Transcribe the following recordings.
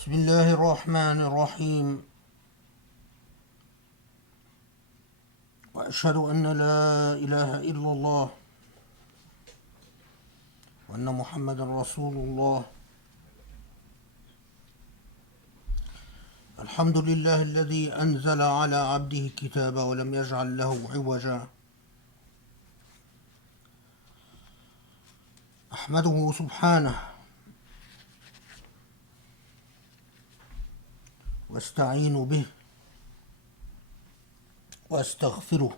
بسم الله الرحمن الرحيم وأشهد أن لا إله إلا الله وأن محمدا رسول الله. الحمد لله الذي أنزل على عبده كتابا ولم يجعل له عوجا. أحمده سبحانه واستعين به وأستغفره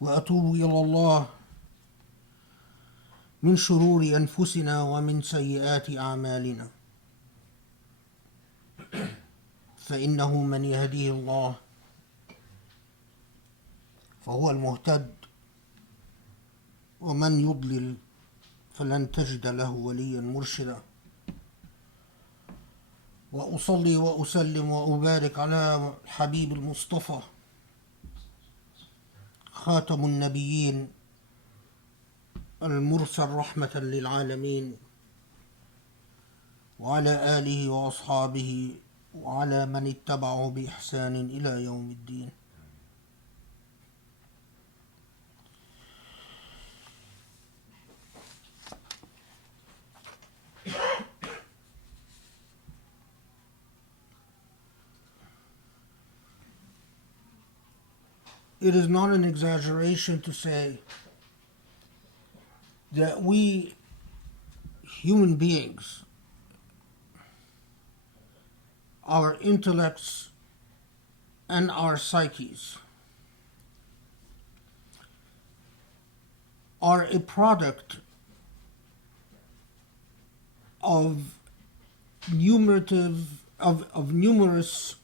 وأتوب إلى الله من شرور أنفسنا ومن سيئات أعمالنا، فإنه من يهديه الله فهو المهتد، ومن يضلل فلن تجد له وليا مرشدا. وأصلي وأسلم وأبارك على الحبيب المصطفى خاتم النبيين المرسل رحمة للعالمين، وعلى آله وأصحابه وعلى من اتبعه بإحسان إلى يوم الدين. It is not an exaggeration to say that we human beings, our intellects and our psyches, are a product of numerous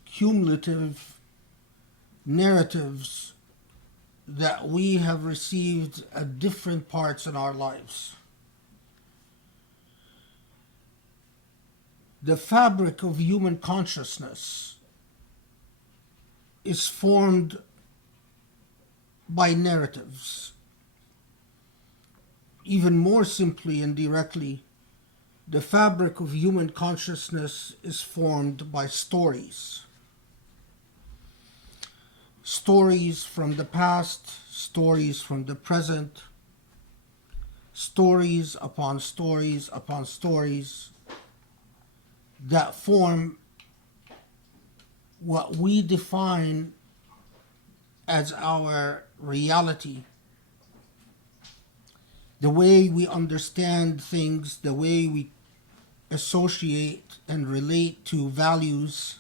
cumulative narratives that we have received at different parts in our lives. The fabric of human consciousness is formed by narratives. Even more simply and directly, the fabric of human consciousness is formed by stories. Stories from the past, stories from the present, stories upon stories upon stories that form what we define as our reality, the way we understand things, the way we associate and relate to values,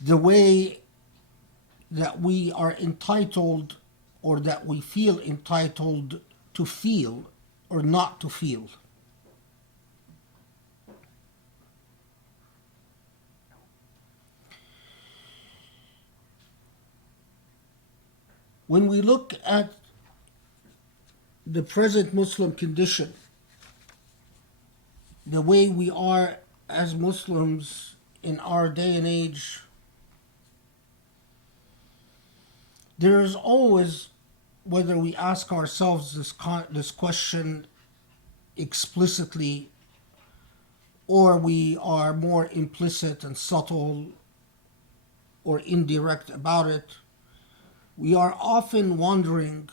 the way that we are entitled or that we feel entitled to feel or not to feel. When we look at the present Muslim condition, the way we are as Muslims in our day and age, there is always, whether we ask ourselves this question explicitly or we are more implicit and subtle or indirect about it, we are often wondering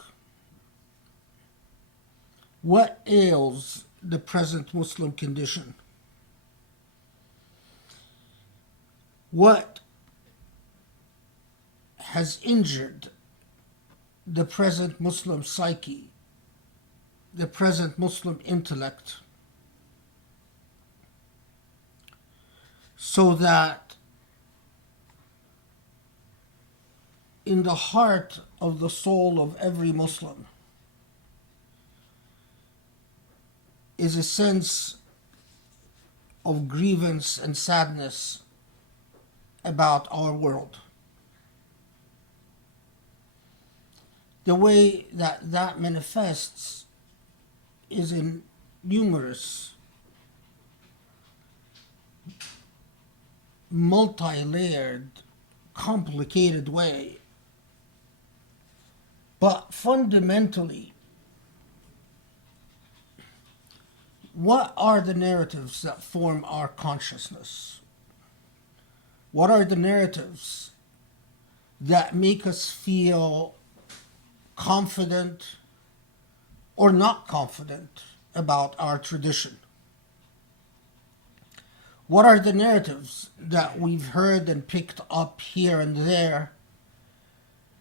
what ails the present Muslim condition. What has injured the present Muslim psyche, the present Muslim intellect, so that in the heart of the soul of every Muslim is a sense of grievance and sadness about our world. The way that manifests is in numerous, multi-layered, complicated way. But fundamentally, what are the narratives that form our consciousness? What are the narratives that make us feel confident or not confident about our tradition? What are the narratives that we've heard and picked up here and there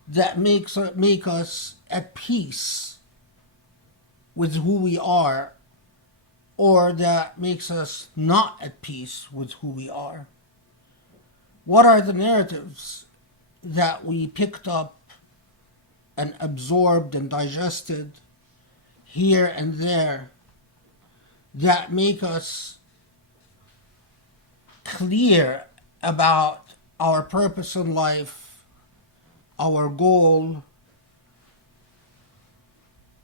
that make us at peace with who we are, or that makes us not at peace with who we are? What are the narratives that we picked up and absorbed and digested here and there that make us clear about our purpose in life, our goal,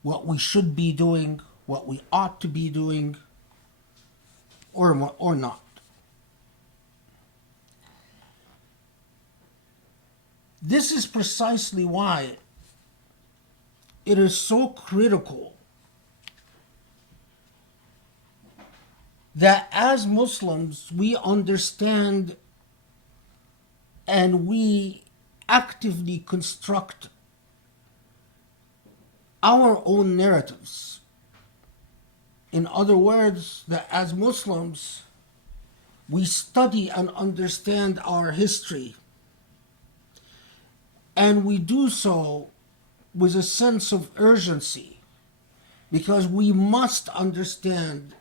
what we should be doing, what we ought to be doing, or not? This is precisely why it is so critical that as Muslims we understand and we actively construct our own narratives. In other words, that as Muslims we study and understand our history, and we do so with a sense of urgency, because we must understand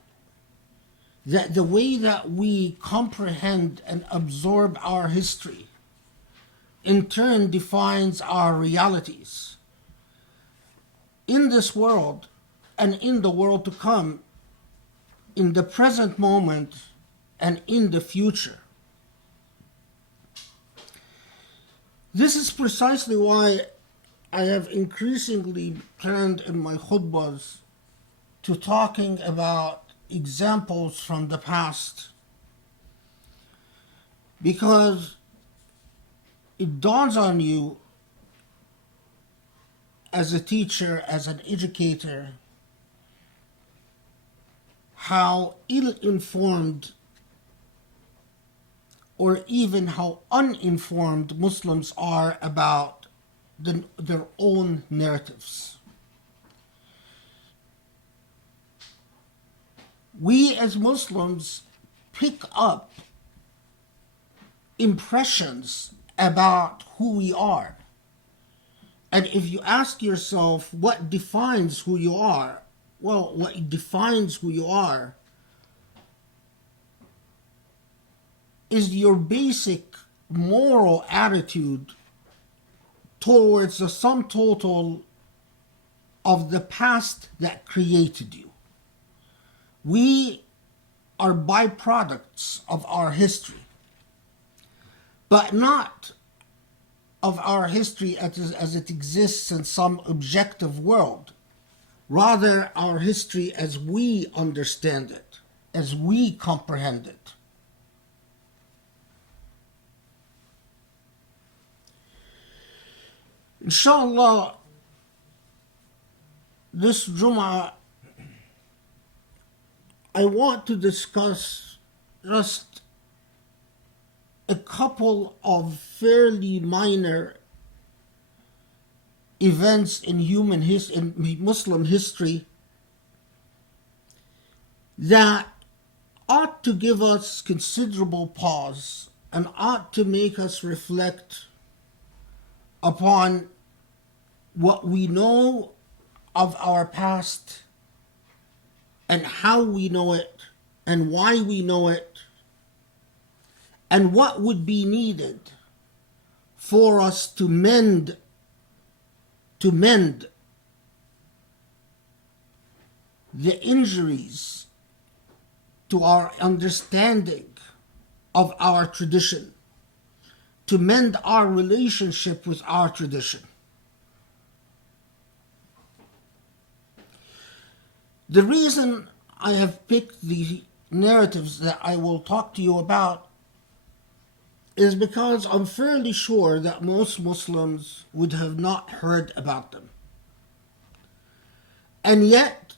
that the way that we comprehend and absorb our history in turn defines our realities in this world and in the world to come, in the present moment and in the future. This is precisely why I have increasingly turned in my khutbahs to talking about examples from the past, because it dawns on you as a teacher, as an educator, how ill-informed or even how uninformed Muslims are about their own narratives. We as Muslims pick up impressions about who we are. And if you ask yourself what defines who you are, well, what defines who you are is your basic moral attitude towards the sum total of the past that created you. We are byproducts of our history, but not of our history as it exists in some objective world. Rather, our history as we understand it, as we comprehend it. Inshallah, this Jum'ah, I want to discuss just a couple of fairly minor events in in Muslim history that ought to give us considerable pause and ought to make us reflect upon what we know of our past and how we know it and why we know it, and what would be needed for us to mend the injuries to our understanding of our tradition, to mend our relationship with our tradition. The reason I have picked the narratives that I will talk to you about is because I'm fairly sure that most Muslims would have not heard about them. And yet,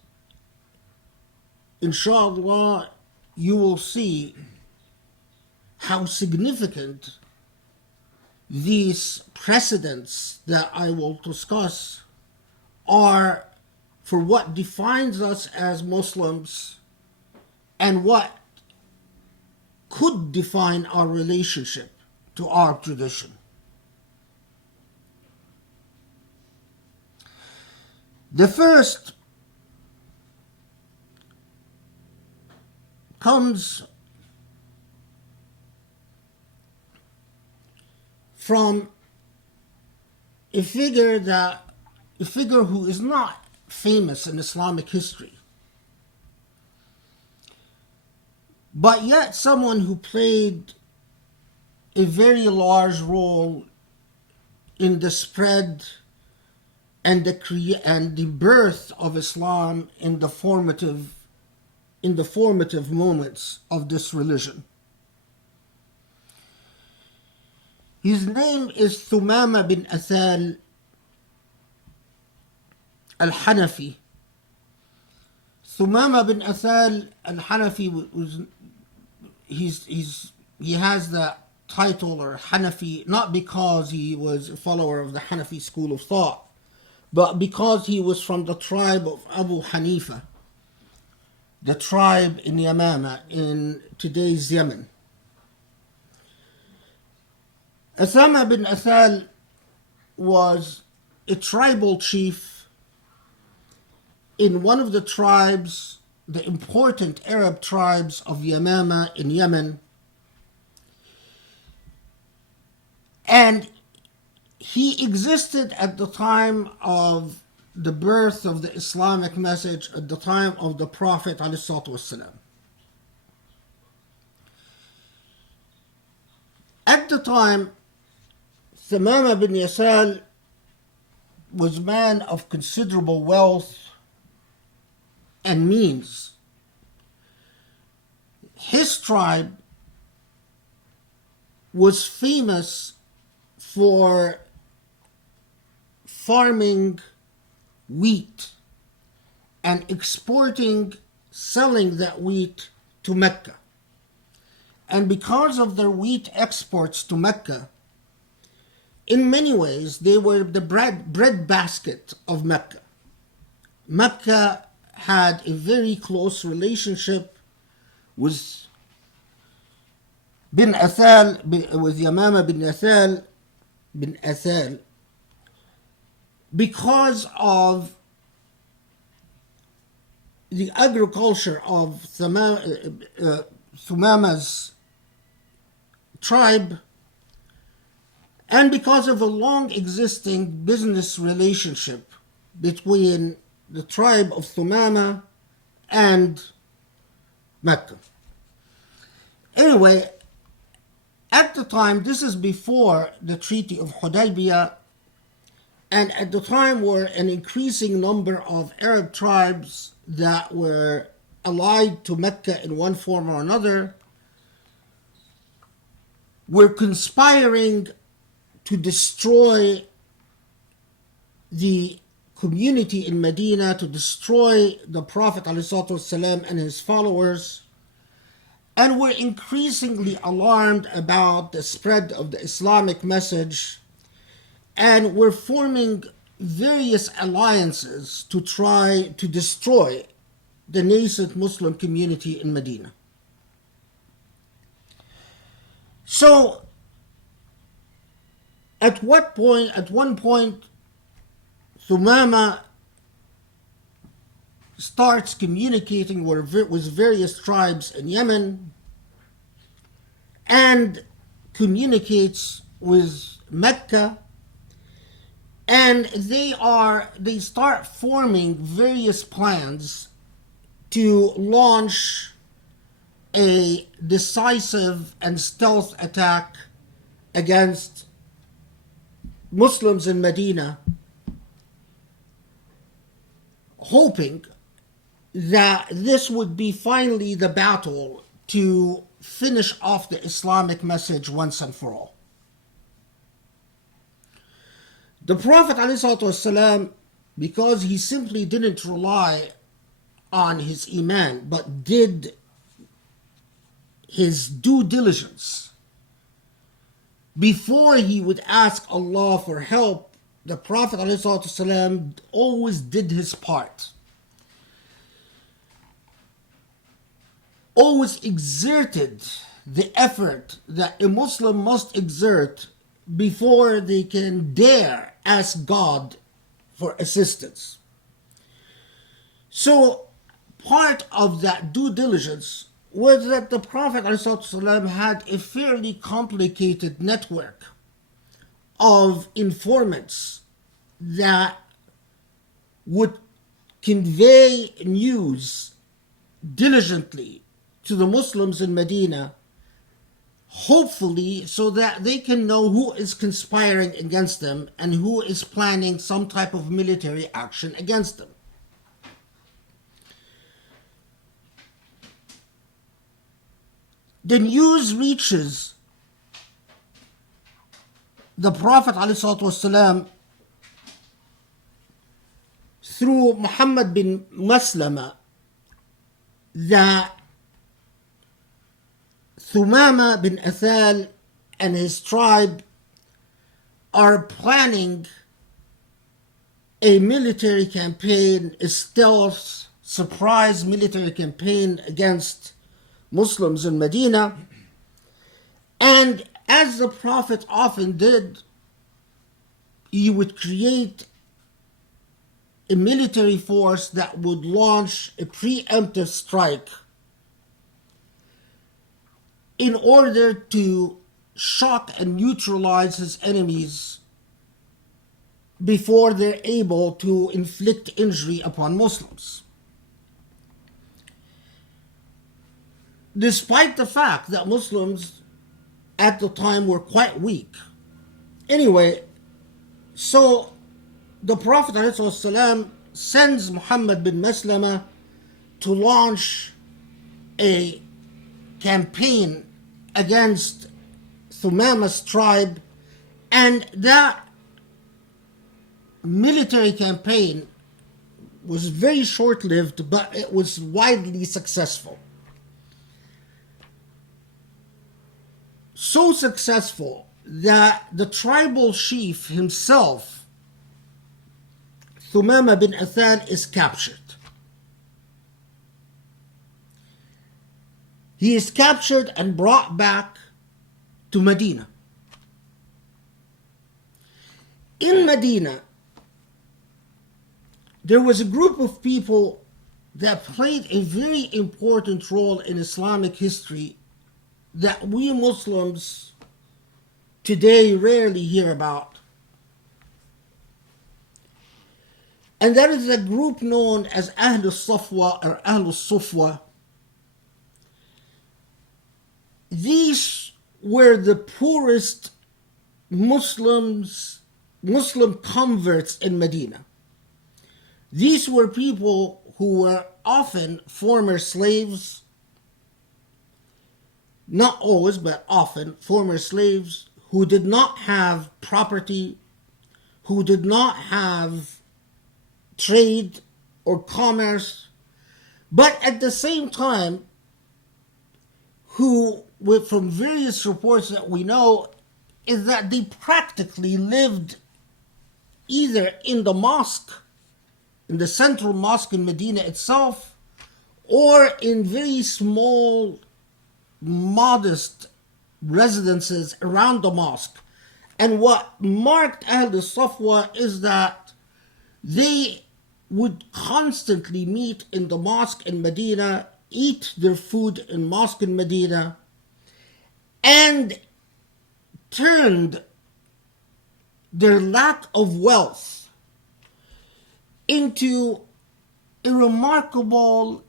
inshallah, you will see how significant these precedents that I will discuss are for what defines us as Muslims and what could define our relationship to our tradition. The first comes from a figure who is not famous in Islamic history, but yet someone who played a very large role in the spread and the birth of Islam in the formative moments of this religion. His name is Thumama bin Athal al-Hanafi. Thumama bin Athal al-Hanafi he has the title or Hanafi not because he was a follower of the Hanafi school of thought, but because he was from the tribe of Abu Hanifa, the tribe in Yamama in today's Yemen. Thumama bin Athal was a tribal chief in one of the tribes, the important Arab tribes of Yamama in Yemen. And he existed at the time of the birth of the Islamic message, at the time of the Prophet ﷺ. At the time, Thumama bin Athal was a man of considerable wealth and means. His tribe was famous for farming wheat and selling that wheat to Mecca. And because of their wheat exports to Mecca, in many ways they were the bread basket of Mecca. Mecca had a very close relationship with Yamama bin Athal because of the agriculture of Thumama's tribe, and because of a long existing business relationship between the tribe of Thumama and Mecca. Anyway, at the time, this is before the Treaty of Hudaybiyah, and at the time were an increasing number of Arab tribes that were allied to Mecca in one form or another, were conspiring to destroy the community in Medina, to destroy the Prophet ﷺ and his followers, and were increasingly alarmed about the spread of the Islamic message, and were forming various alliances to try to destroy the nascent Muslim community in Medina. So, at one point, Thumama starts communicating with various tribes in Yemen and communicates with Mecca, and they start forming various plans to launch a decisive and stealth attack against Muslims in Medina, hoping that this would be finally the battle to finish off the Islamic message once and for all. The Prophet ﷺ, because he simply didn't rely on his iman, but did his due diligence before he would ask Allah for help, the Prophet ﷺ always did his part, always exerted the effort that a Muslim must exert before they can dare ask God for assistance. So part of that due diligence was that the Prophet ﷺ had a fairly complicated network of informants that would convey news diligently to the Muslims in Medina, hopefully so that they can know who is conspiring against them and who is planning some type of military action against them. The news reaches the Prophet ﷺ through Muhammad bin Maslama that Thumama bin Athal and his tribe are planning a military campaign, a stealth, surprise military campaign against Muslims in Medina. And as the Prophet often did, he would create a military force that would launch a preemptive strike in order to shock and neutralize his enemies before they're able to inflict injury upon Muslims. Despite the fact that Muslims at the time were quite weak. Anyway, so the Prophet ﷺ sends Muhammad bin Maslama to launch a campaign against Thumama's tribe, and that military campaign was very short-lived, but it was widely successful. So successful that the tribal chief himself, Thumama bin Athal, is captured. He is captured and brought back to Medina. In Medina, there was a group of people that played a very important role in Islamic history that we Muslims today rarely hear about. And that is a group known as Ahl al-Safwa or Ahl al-Sufwa. These were the poorest Muslim converts in Medina. These were people who were often former slaves, not always, but often former slaves who did not have property, who did not have trade or commerce, but at the same time, who, from various reports that we know, is that they practically lived either in the mosque, in the central mosque in Medina itself, or in very small, modest residences around the mosque. And what marked Ahl al-Safwa is that they would constantly meet in the mosque in Medina, eat their food in mosque in Medina, and turned their lack of wealth into a remarkable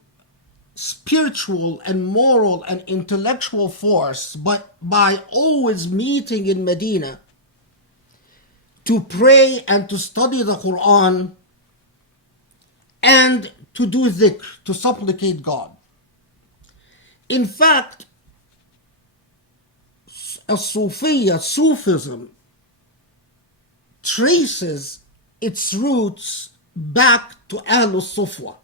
spiritual and moral and intellectual force, but by always meeting in Medina to pray and to study the Quran and to do dhikr, to supplicate God. In fact, Sufism traces its roots back to Ahl al-Sufwa.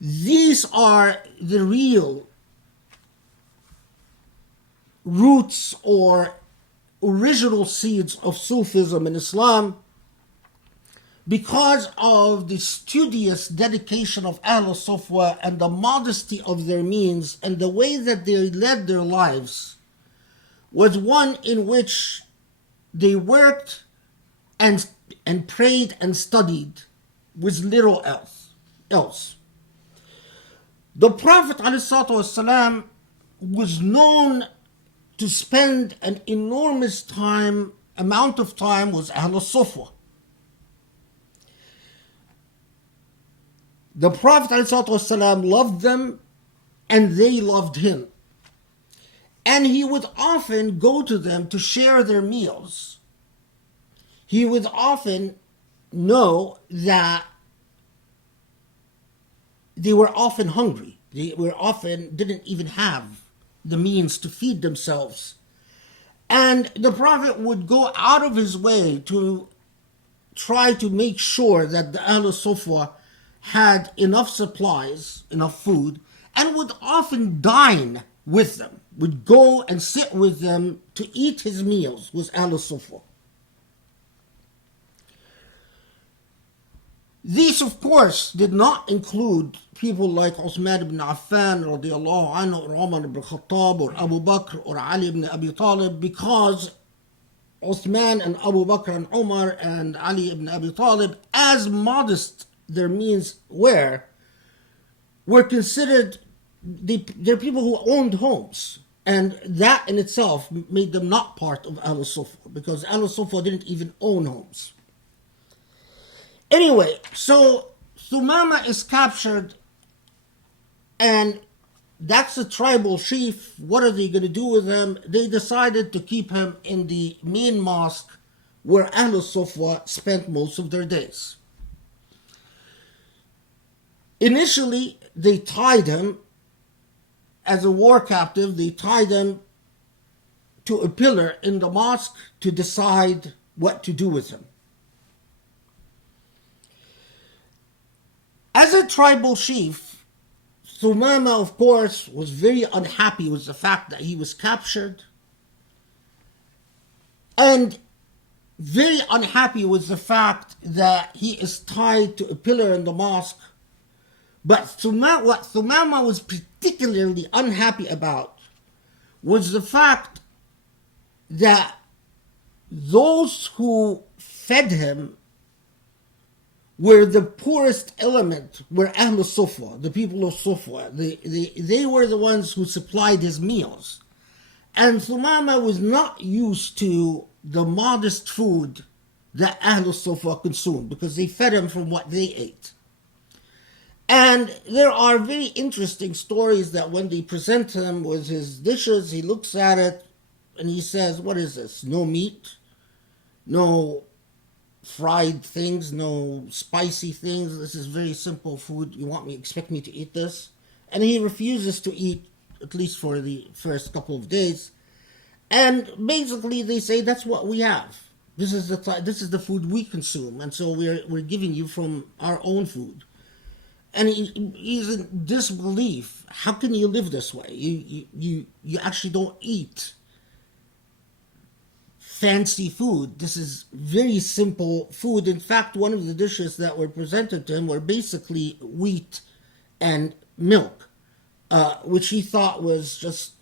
These are the real roots or original seeds of Sufism in Islam, because of the studious dedication of Ahl Sufwa and the modesty of their means, and the way that they led their lives was one in which they worked and prayed and studied with little else. The Prophet ﷺ was known to spend an enormous amount of time with Ahl Sufwa. The Prophet ﷺ loved them and they loved him. And he would often go to them to share their meals. He would often know that they were often hungry. They were often didn't even have the means to feed themselves. And the Prophet would go out of his way to try to make sure that the Ahl Sufwa had enough supplies, enough food, and would often dine with them, would go and sit with them to eat his meals with Ahl Sufwa. These, of course, did not include people like Uthman ibn Affan radiallahu anhu, or Umar ibn Khattab, or Abu Bakr, or Ali ibn Abi Talib, because Uthman and Abu Bakr and Umar and Ali ibn Abi Talib, as modest their means were considered, they're people who owned homes. And that in itself made them not part of Ahl Sufwa, because Ahl Sufwa didn't even own homes. Anyway, so Thumama is captured, and that's a tribal chief. What are they going to do with him? They decided to keep him in the main mosque where Ahl Sufwa spent most of their days. Initially, they tied him as a war captive. They tied him to a pillar in the mosque to decide what to do with him. As a tribal chief, Thumama, of course, was very unhappy with the fact that he was captured, and very unhappy with the fact that he is tied to a pillar in the mosque. But what Thumama was particularly unhappy about was the fact that those who fed him were the poorest element, were Ahl Sufwa, the people of Sufwa. They were the ones who supplied his meals. And Thumama was not used to the modest food that Ahl Sufwa consumed, because they fed him from what they ate. And there are very interesting stories that when they present him with his dishes, he looks at it and he says, "What is this? No meat, no fried things, no spicy things. This is very simple food. You expect me to eat this?" And he refuses to eat, at least for the first couple of days. And basically they say, "That's what we have. This is the food we consume, and so we're giving you from our own food." And he's in disbelief. How can you live this way? You actually don't eat fancy food. This is very simple food. In fact, one of the dishes that were presented to him were basically wheat and milk, which he thought was just,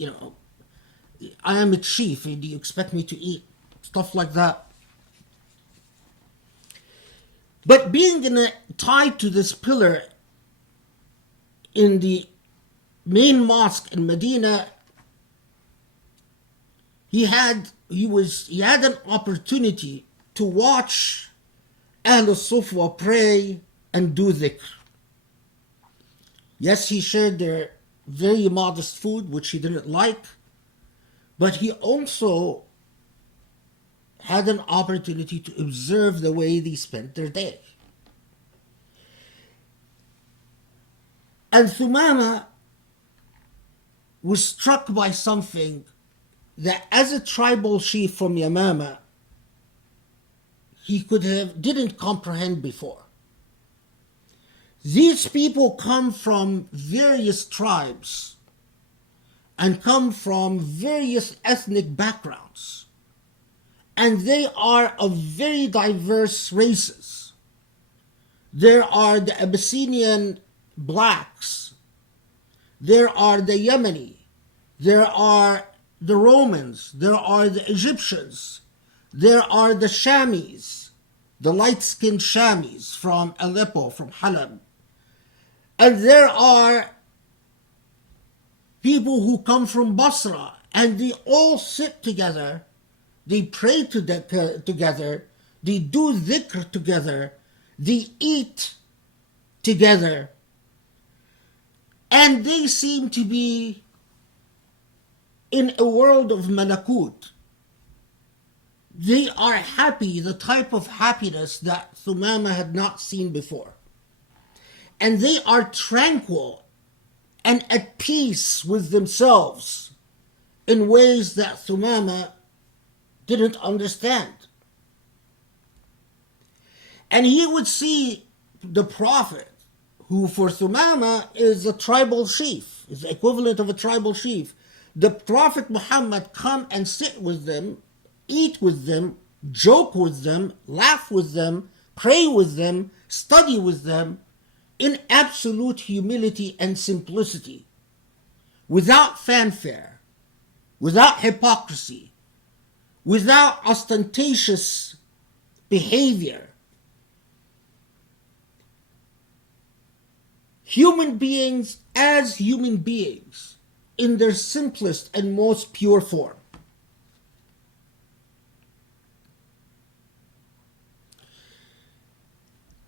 I am a chief, and do you expect me to eat stuff like that? But being tied to this pillar in the main mosque in Medina, he had an opportunity to watch Ahl Sufwa pray and do dhikr. Yes, he shared their very modest food, which he didn't like, but he also had an opportunity to observe the way they spent their day. And Thumama was struck by something that, as a tribal chief from Yamama, he didn't comprehend before. These people come from various tribes and come from various ethnic backgrounds. And they are of very diverse races. There are the Abyssinian blacks. There are the Yemeni. There are the Romans. There are the Egyptians. There are the Shamis, the light-skinned Shamis from Aleppo, from Halab. And there are people who come from Basra, and they all sit together, they pray together, they do dhikr together, they eat together, and they seem to be in a world of malakut. They are happy, the type of happiness that Thumama had not seen before. And they are tranquil and at peace with themselves in ways that Thumama didn't understand. And he would see the Prophet, who for Thumama is a tribal chief, is the equivalent of a tribal chief. The Prophet Muhammad come and sit with them, eat with them, joke with them, laugh with them, pray with them, study with them, in absolute humility and simplicity, without fanfare, without hypocrisy, without ostentatious behavior. Human beings as human beings in their simplest and most pure form.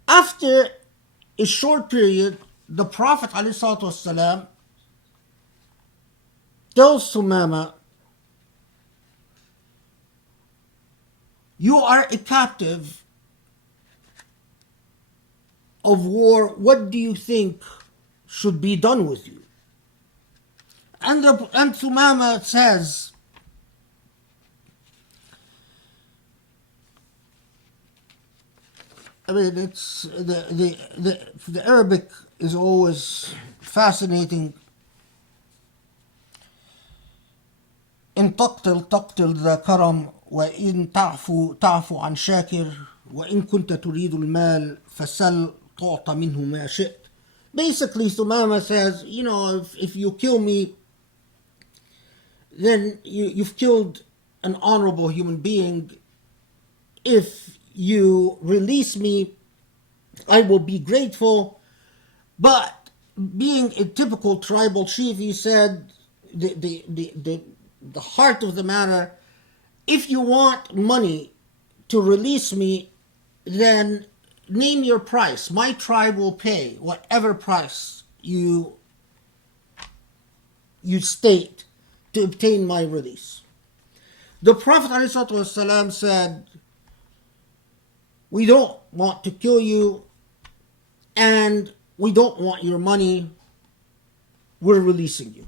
After a short period, the Prophet ﷺ tells Thumama, you are a captive of war. What do you think should be done with you? And Thumama says, I mean, it's the Arabic is always fascinating. إن تقتل ذا كرم وإن تعفو عن شاكر وإن كنت تريد المال فسل تعطى منه ما شئت. Basically, Thumama says, you know, if you kill me, then you've killed an honorable human being. If you release me, I will be grateful. But being a typical tribal chief, he said, the heart of the matter, if you want money to release me, then name your price. My tribe will pay whatever price you state to obtain my release. The Prophet ﷺ said, we don't want to kill you, and we don't want your money. We're releasing you.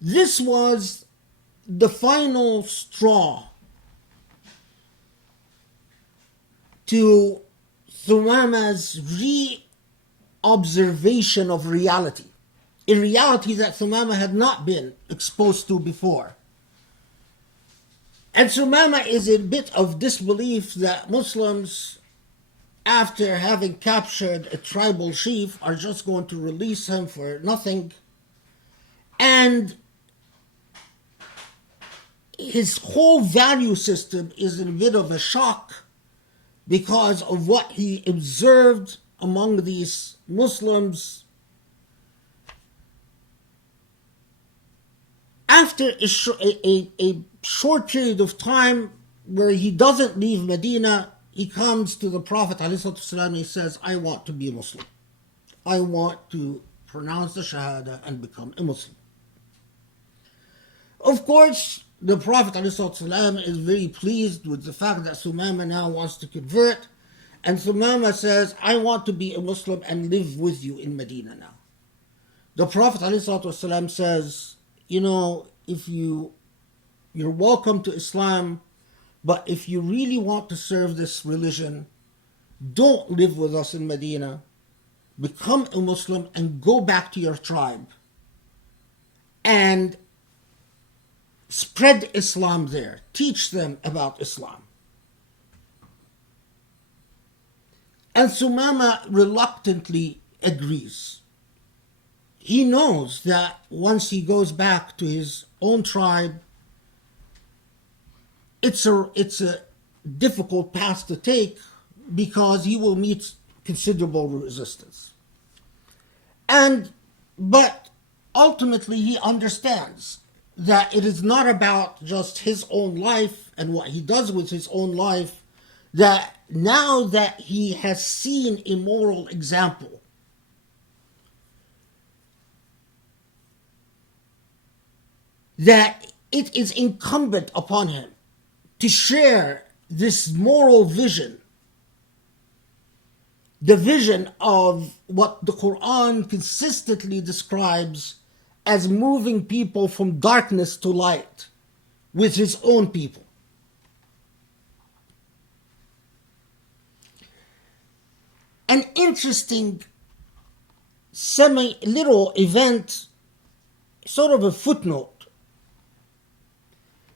This was the final straw to Thumama's re-observation of reality, a reality that Thumama had not been exposed to before. And Thumama is a bit of disbelief that Muslims, after having captured a tribal chief, are just going to release him for nothing. And his whole value system is in a bit of a shock because of what he observed among these Muslims. After a short period of time where he doesn't leave Medina, he comes to the Prophet ﷺ and he says, I want to be a Muslim. I want to pronounce the Shahada and become a Muslim. Of course, the Prophet ﷺ is very pleased with the fact that Thumama now wants to convert, and Thumama says, I want to be a Muslim and live with you in Medina now. The Prophet ﷺ says, you know, if you're welcome to Islam, but if you really want to serve this religion, don't live with us in Medina. Become a Muslim and go back to your tribe and spread Islam there. Teach them about Islam. And Sumama reluctantly agrees. He knows that once he goes back to his own tribe, it's a difficult path to take because he will meet considerable resistance. But ultimately he understands that it is not about just his own life and what he does with his own life, that now that he has seen a moral example, that it is incumbent upon him to share this moral vision, the vision of what the Quran consistently describes as moving people from darkness to light with his own people. An interesting little event, sort of a footnote.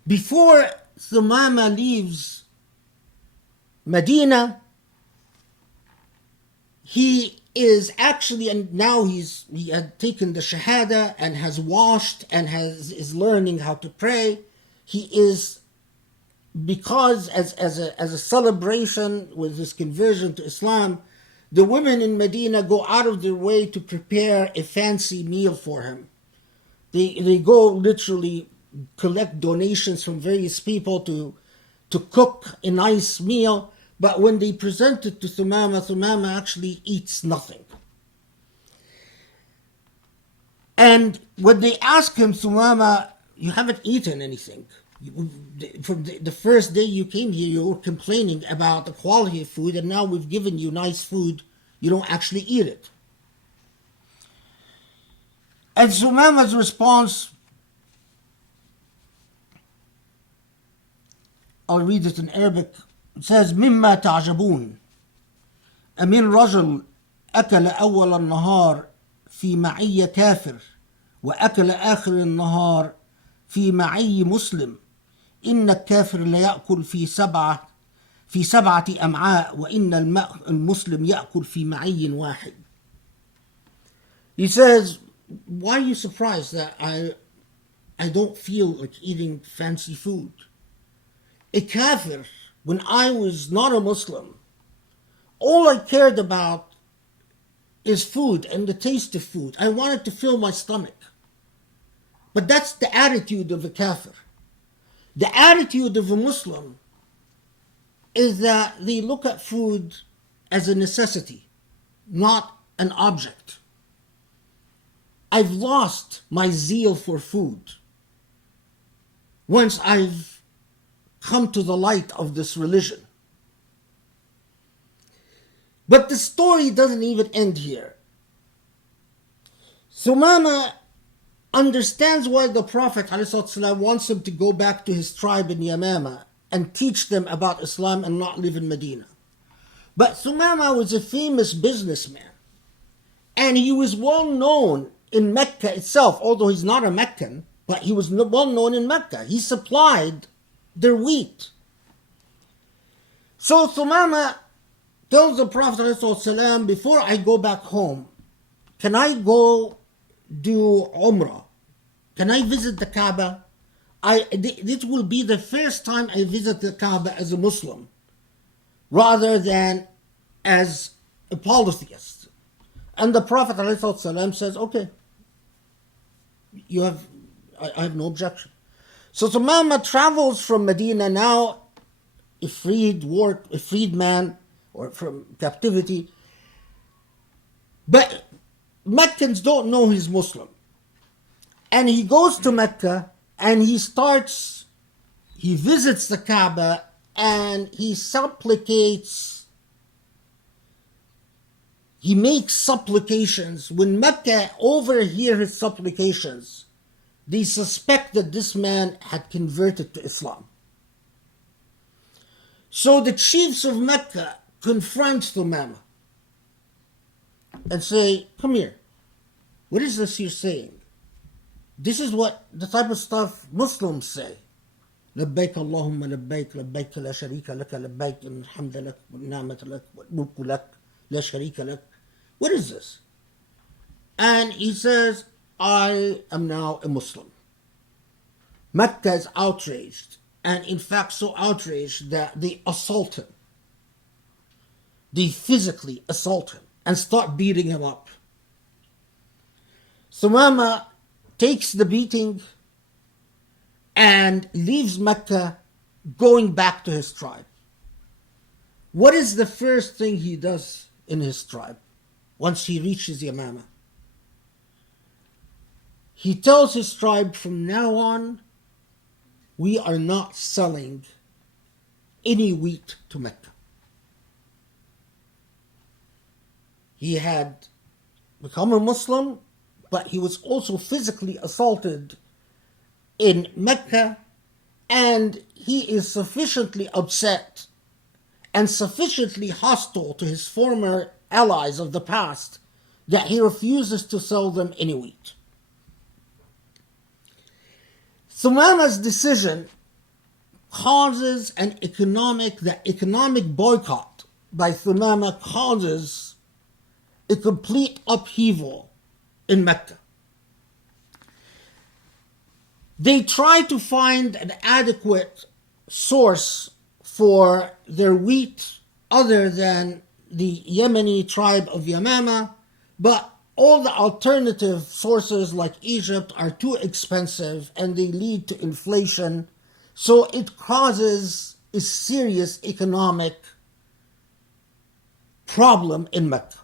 Before Thumama leaves Medina, he is actually, and now he had taken the Shahada and has washed and is learning how to pray. He is, because as a celebration with his conversion to Islam, the women in Medina go out of their way to prepare a fancy meal for him. They go literally collect donations from various people to cook a nice meal, but when they present it to Thumama actually eats nothing. And when they ask him, Thumama, you haven't eaten anything. From the first day you came here, you were complaining about the quality of food, and now we've given you nice food, you don't actually eat it. And Thumama's response, I'll read it in Arabic. It says, مما تعجبون أمن رجل أكل أول النهار في معي كافر وأكل آخر النهار في معي مسلم إن الكافر لا يأكل في سبعة أمعاء وإن المسلم يأكل في معي واحد. He says, why are you surprised that I don't feel like eating fancy food? A kafir, when I was not a Muslim, all I cared about is food and the taste of food. I wanted to fill my stomach. But that's the attitude of a kafir. The attitude of a Muslim is that they look at food as a necessity, not an object. I've lost my zeal for food once I've come to the light of this religion. But the story doesn't even end here. Thumama understands why the Prophet ﷺ wants him to go back to his tribe in Yamama and teach them about Islam and not live in Medina. But Thumama was a famous businessman, and he was well known in Mecca itself, although he's not a Meccan, but he was well known in Mecca. He supplied their wheat. So Thumama tells the Prophet ﷺ, before I go back home, can I go do Umrah? Can I visit the Kaaba? This will be the first time I visit the Kaaba as a Muslim, rather than as a polytheist. And the Prophet ﷺ says, okay, I have no objection. So Thumama travels from Medina, now a freed man, or from captivity. But Meccans don't know he's Muslim. And he goes to Mecca and he visits the Kaaba and he makes supplications. When Mecca overhear his supplications, they suspect that this man had converted to Islam. So the chiefs of Mecca confront Thumama and say, come here, what is this you're saying? This is what the type of stuff Muslims say. لبيك اللهم لبيك لبيك لا شريك لك لبيك إن الحمد لك والنعمة لك والملك لك لا شريك لك. What is this? And he says, I am now a Muslim. Mecca is outraged, and in fact so outraged that they assault him. They physically assault him and start beating him up. Thumama takes the beating and leaves Mecca, going back to his tribe. What is the first thing he does in his tribe once he reaches Yamama? He tells his tribe, from now on, we are not selling any wheat to Mecca. He had become a Muslim, but he was also physically assaulted in Mecca, and he is sufficiently upset and sufficiently hostile to his former allies of the past that he refuses to sell them any wheat. Thumama's decision causes the economic boycott by Thumama causes a complete upheaval in Mecca. They try to find an adequate source for their wheat other than the Yemeni tribe of Yamama, but all the alternative sources like Egypt are too expensive and they lead to inflation, so it causes a serious economic problem in Mecca.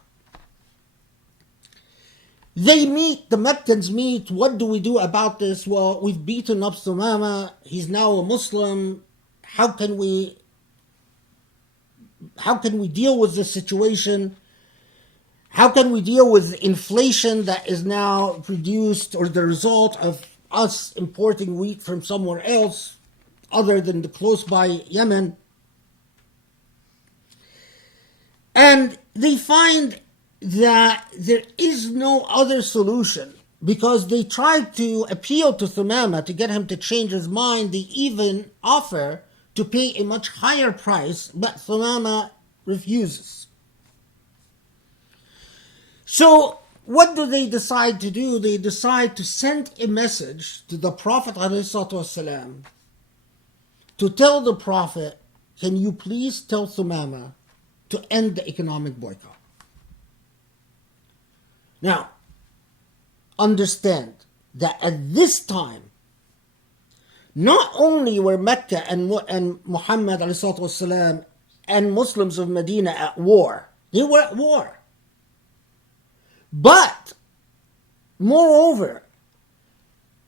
The Meccans meet, what do we do about this? Well, we've beaten up Thumama, he's now a Muslim, how can we deal with this situation? How can we deal with inflation that is now produced or the result of us importing wheat from somewhere else other than the close by Yemen? And they find that there is no other solution, because they tried to appeal to Thumama to get him to change his mind. They even offer to pay a much higher price, but Thumama refuses. So what do they decide to do? They decide to send a message to the Prophet ﷺ to tell the Prophet, can you please tell Thumama to end the economic boycott? Now, understand that at this time, not only were Mecca and Muhammad ﷺ and Muslims of Medina at war, they were at war. But, moreover,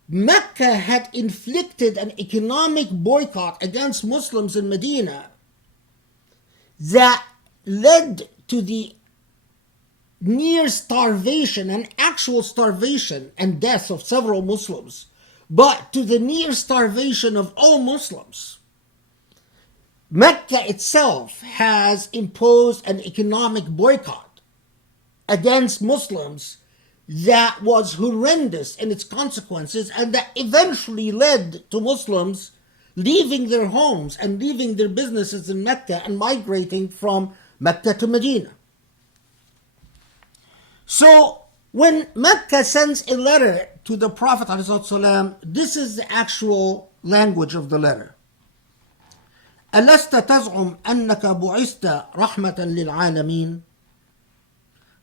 Mecca had inflicted an economic boycott against Muslims in Medina that led to the near starvation and actual starvation and death of several Muslims, but to the near starvation of all Muslims. Mecca itself has imposed an economic boycott against Muslims that was horrendous in its consequences, and that eventually led to Muslims leaving their homes and leaving their businesses in Mecca and migrating from Mecca to Medina. So when Mecca sends a letter to the Prophet ﷺ, this is the actual language of the letter. ألست تزعم أنك بعثت رحمة للعالمين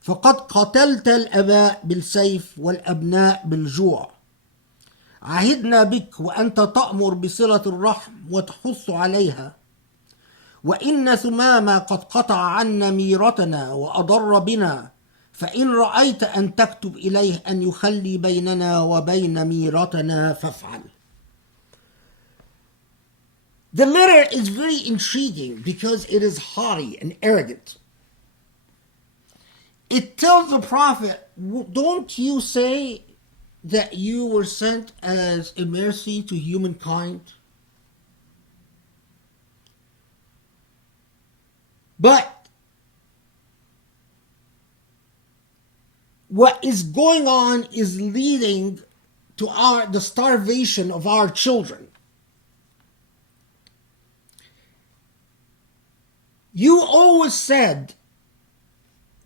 فقد قتلت الآباء بالسيف والأبناء بالجوع عهدنا بك وأنت تأمر بصلة الرحم وتحث عليها وإن ثمامة قد قطع عنا ميرتنا وأضر بنا فإن رأيت أن تكتب إليه أن يخلي بيننا وبين ميرتنا فافعل. The letter is very intriguing because it is haughty and arrogant. It tells the Prophet, don't you say that you were sent as a mercy to humankind? But what is going on is leading to the starvation of our children. You always said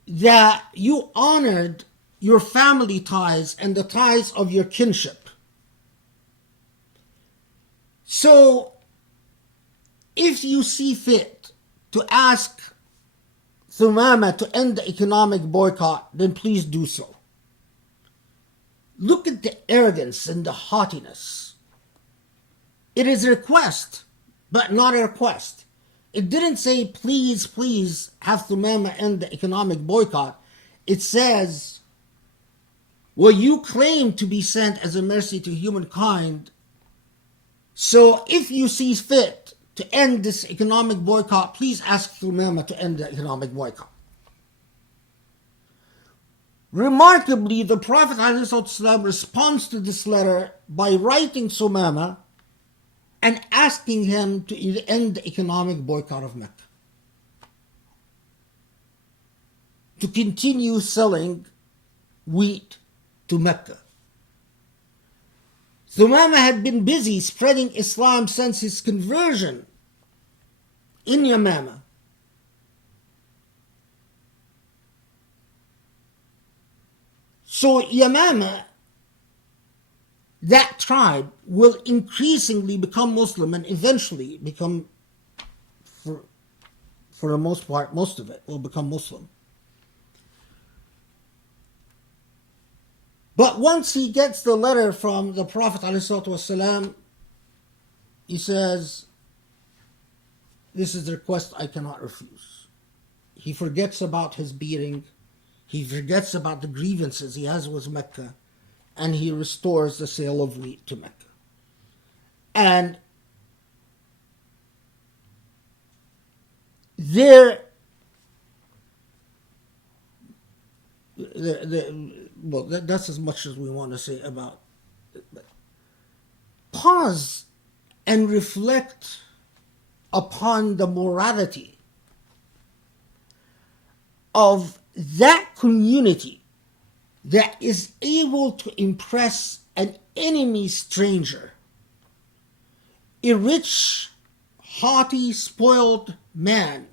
that you honored your family ties and the ties of your kinship. So, if you see fit to ask Thumama to end the economic boycott, then please do so. Look at the arrogance and the haughtiness. It is a request, but not a request. It didn't say, please, please have Thumama end the economic boycott. It says, well, you claim to be sent as a mercy to humankind. So if you see fit to end this economic boycott, please ask Thumama to end the economic boycott. Remarkably, the Prophet ﷺ responds to this letter by writing Thumama and asking him to end the economic boycott of Mecca, to continue selling wheat to Mecca. Thumama had been busy spreading Islam since his conversion in Yamama. So Yamama, that tribe, will increasingly become Muslim and eventually become, for the most part, most of it will become Muslim. But once he gets the letter from the Prophet ﷺ, he says, this is the request I cannot refuse. He forgets about his beating. He forgets about the grievances he has with Mecca. And he restores the sale of wheat to Mecca. And well, that's as much as we want to say about it. But pause and reflect upon the morality of that community that is able to impress an enemy stranger. A rich, haughty, spoiled man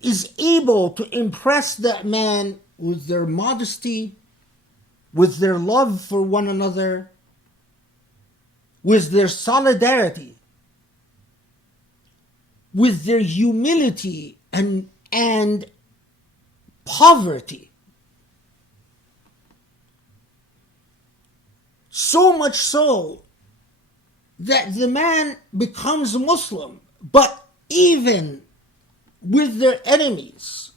is able to impress that man with their modesty, with their love for one another, with their solidarity, with their humility and poverty. So much so that the man becomes Muslim, but even with their enemies,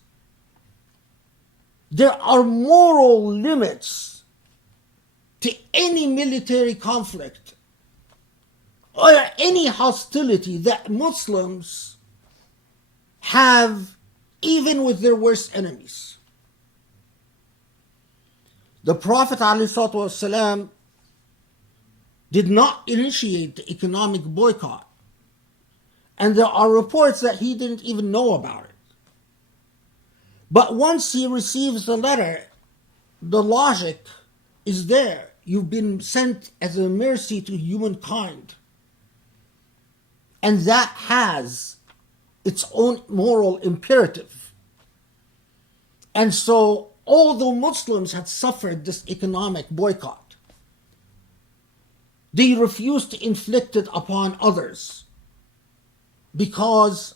there are moral limits to any military conflict or any hostility that Muslims have even with their worst enemies. The Prophet ﷺ did not initiate the economic boycott, and there are reports that he didn't even know about it. But once he receives the letter, the logic is there. You've been sent as a mercy to humankind. And that has its own moral imperative. And so, although Muslims had suffered this economic boycott, they refused to inflict it upon others because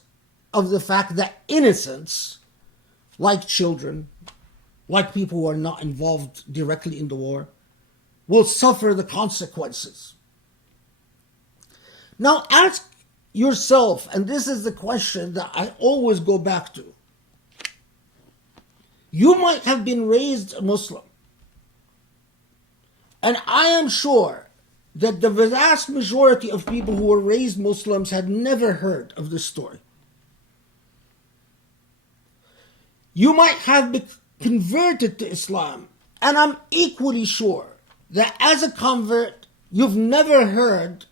of the fact that innocents, like children, like people who are not involved directly in the war, will suffer the consequences. Now ask yourself, and this is the question that I always go back to. You might have been raised a Muslim, and I am sure that the vast majority of people who were raised Muslims had never heard of this story. You might have been converted to Islam, and I'm equally sure that as a convert, you've never heard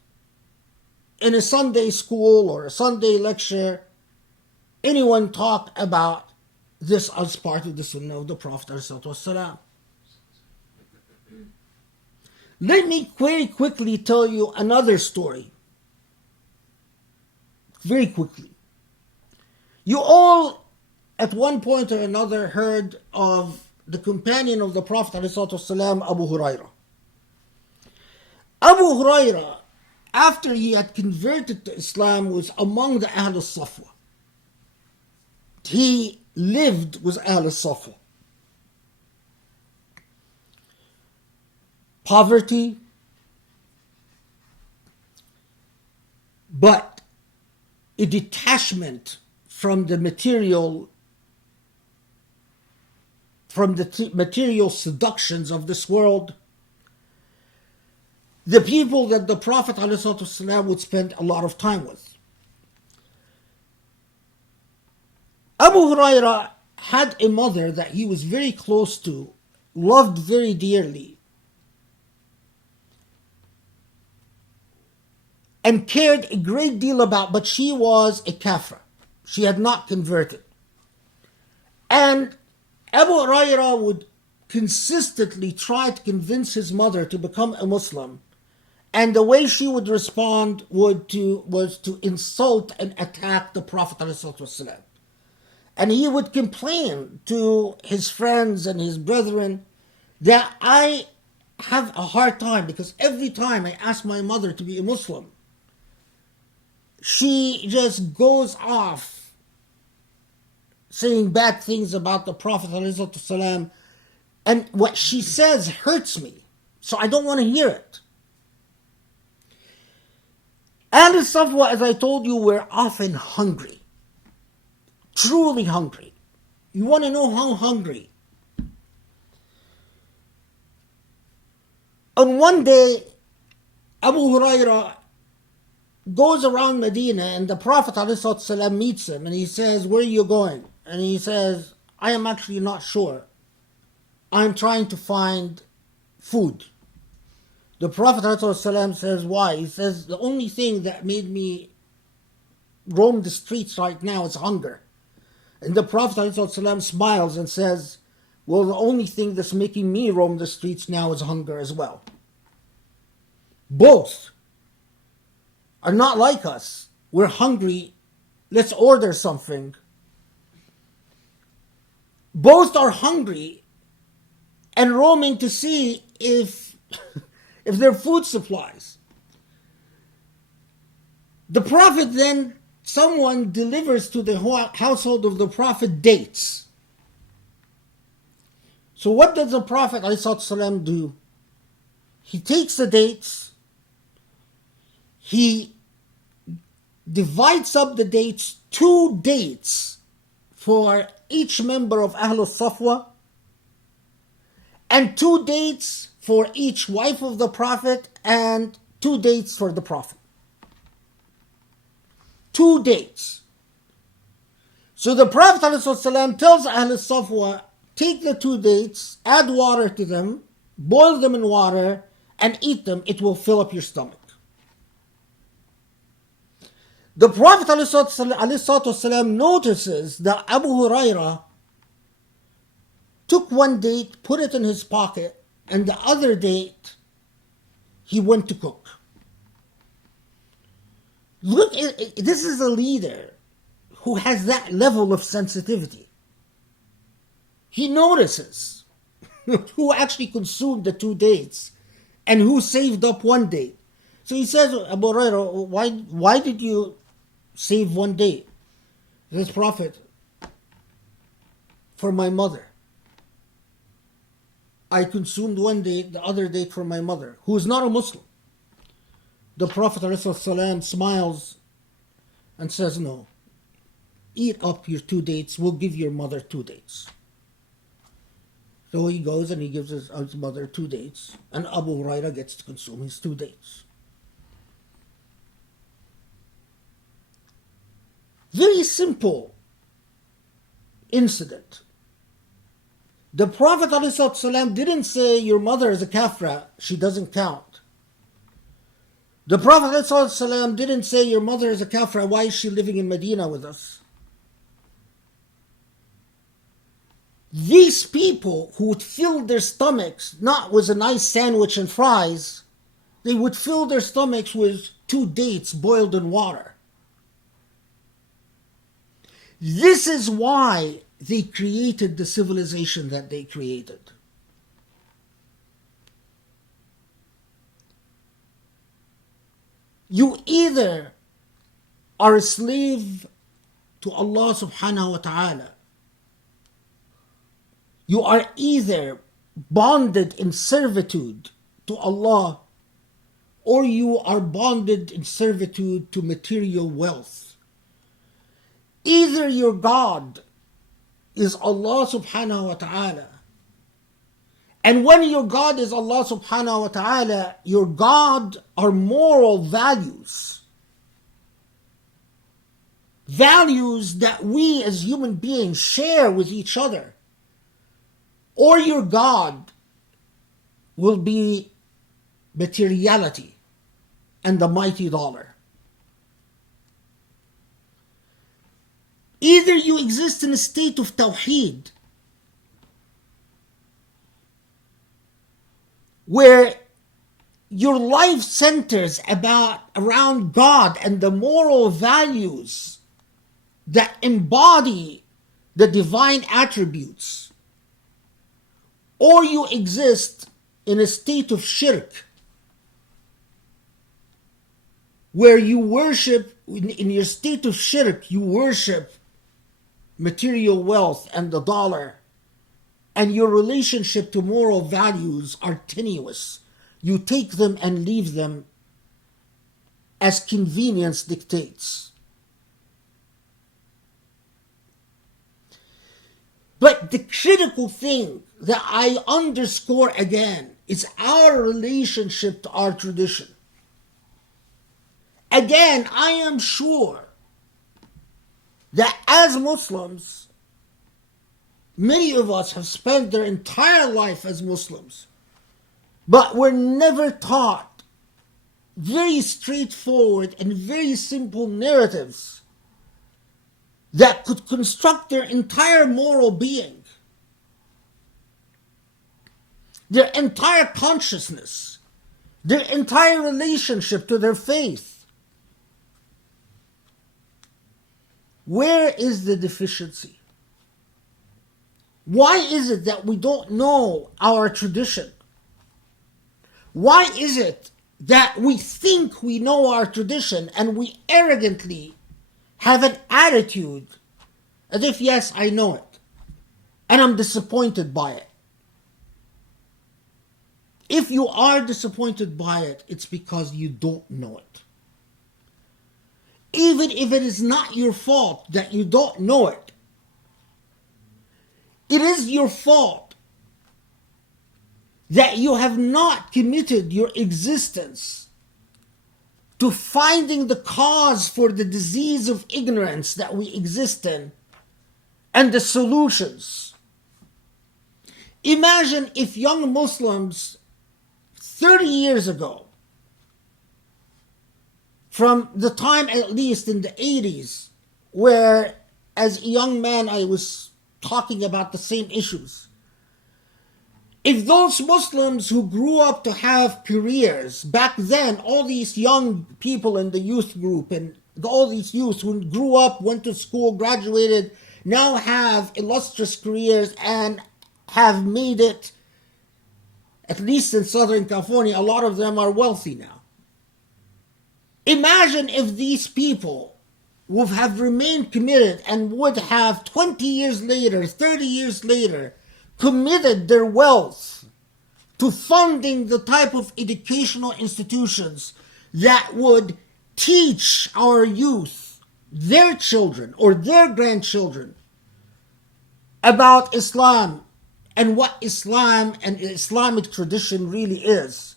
in a Sunday school or a Sunday lecture anyone talk about this as part of the Sunnah of the Prophet ﷺ. Let me very quickly tell you another story. Very quickly. You all, at one point or another, heard of the companion of the Prophet ﷺ, Abu Hurairah. Abu Hurairah, after he had converted to Islam, was among the Ahl al-Safwa. He lived with Ahl al-Safwa. Poverty, but a detachment from the material seductions of this world. The people that the Prophet ﷺ would spend a lot of time with. Abu Hurairah had a mother that he was very close to, loved very dearly, and cared a great deal about, but she was a kafra. She had not converted. And Abu Hurairah would consistently try to convince his mother to become a Muslim. And the way she would respond was to insult and attack the Prophet ﷺ. And he would complain to his friends and his brethren that I have a hard time because every time I ask my mother to be a Muslim, she just goes off saying bad things about the Prophet ﷺ, and what she says hurts me, so I don't want to hear it. Ahl Safwa, as I told you, were often hungry, truly hungry. You want to know how hungry? On one day, Abu Hurairah goes around Medina and the Prophet ﷺ meets him and he says, "Where are you going?" And he says, "I am actually not sure. I'm trying to find food." The Prophet ﷺ says, "Why?" He says, "The only thing that made me roam the streets right now is hunger." And the Prophet ﷺ smiles and says, "Well, the only thing that's making me roam the streets now is hunger as well." Both are not like us. We're hungry, let's order something. Both are hungry and roaming to see if their food supplies. The Prophet then, someone delivers to the household of the Prophet dates. So what does the Prophet ﷺ do? He takes the dates, he divides up the dates, 2 dates for each member of Ahl al-Safwa, and 2 dates for each wife of the Prophet, and 2 dates for the Prophet. 2 dates. So the Prophet ﷺ tells Ahl al-Safwa, take the 2 dates, add water to them, boil them in water, and eat them. It will fill up your stomach. The Prophet ﷺ notices that Abu Hurairah took 1 date, put it in his pocket, and the other date he went to cook. Look, this is a leader who has that level of sensitivity. He notices who actually consumed the 2 dates and who saved up 1 date. So he says, "Abu Hurairah, why did you save 1 date?" He says, "Prophet, for my mother. I consumed 1 date, the other date for my mother, who is not a Muslim." The Prophet ﷺ smiles and says, "No, eat up your 2 dates, we'll give your mother 2 dates. So he goes and he gives his mother 2 dates, and Abu Hurairah gets to consume his 2 dates. Very simple incident. The Prophet ﷺ didn't say, "Your mother is a kafra, she doesn't count." The Prophet ﷺ didn't say, "Your mother is a kafra, why is she living in Medina with us?" These people who would fill their stomachs not with a nice sandwich and fries, they would fill their stomachs with 2 dates boiled in water. This is why they created the civilization that they created. You either are a slave to Allah subhanahu wa ta'ala. You are either bonded in servitude to Allah, or you are bonded in servitude to material wealth. Either your God is Allah subhanahu wa ta'ala, and when your God is Allah subhanahu wa ta'ala, your God are moral values. Values that we as human beings share with each other. Or your God will be materiality and the mighty dollar. Either you exist in a state of tawheed, where your life centers around God and the moral values that embody the divine attributes, or you exist in a state of shirk, where you worship, in your state of shirk, you worship material wealth and the dollar, and your relationship to moral values are tenuous. You take them and leave them as convenience dictates. But the critical thing that I underscore again is our relationship to our tradition. Again, I am sure that as Muslims, many of us have spent their entire life as Muslims, but were never taught very straightforward and very simple narratives that could construct their entire moral being, their entire consciousness, their entire relationship to their faith. Where is the deficiency? Why is it that we don't know our tradition? Why is it that we think we know our tradition and we arrogantly have an attitude as if, yes, I know it, and I'm disappointed by it? If you are disappointed by it, it's because you don't know it. Even if it is not your fault that you don't know it, it is your fault that you have not committed your existence to finding the cause for the disease of ignorance that we exist in and the solutions. Imagine if young Muslims 30 years ago, from the time at least in the 80s, where as a young man I was talking about the same issues, if those Muslims who grew up to have careers back then, all these young people in the youth group and all these youth who grew up, went to school, graduated, now have illustrious careers and have made it, at least in Southern California, a lot of them are wealthy now. Imagine if these people would have remained committed and would have 20 years later, 30 years later, committed their wealth to funding the type of educational institutions that would teach our youth, their children or their grandchildren, about Islam and what Islam and Islamic tradition really is,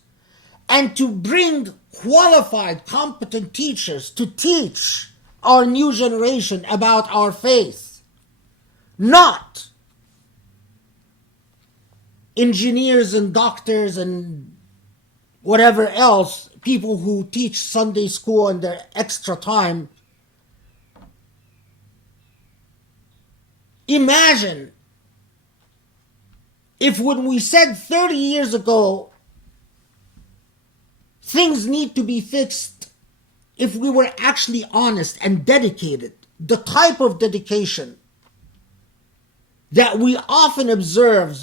and to bring qualified, competent teachers to teach our new generation about our faith, not engineers and doctors and whatever else, people who teach Sunday school in their extra time. Imagine If when we said 30 years ago things need to be fixed, if we were actually honest and dedicated, the type of dedication that we often observe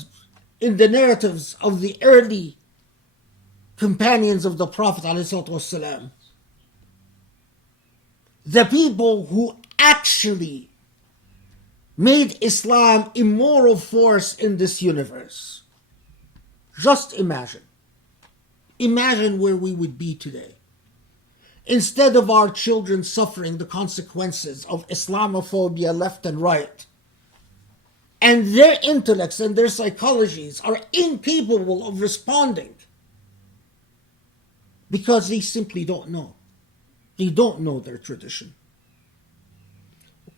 in the narratives of the early companions of the Prophet ﷺ, the people who actually made Islam a moral force in this universe. Just imagine. Imagine where we would be today. Instead of our children suffering the consequences of Islamophobia left and right, and their intellects and their psychologies are incapable of responding because they simply don't know. They don't know their tradition.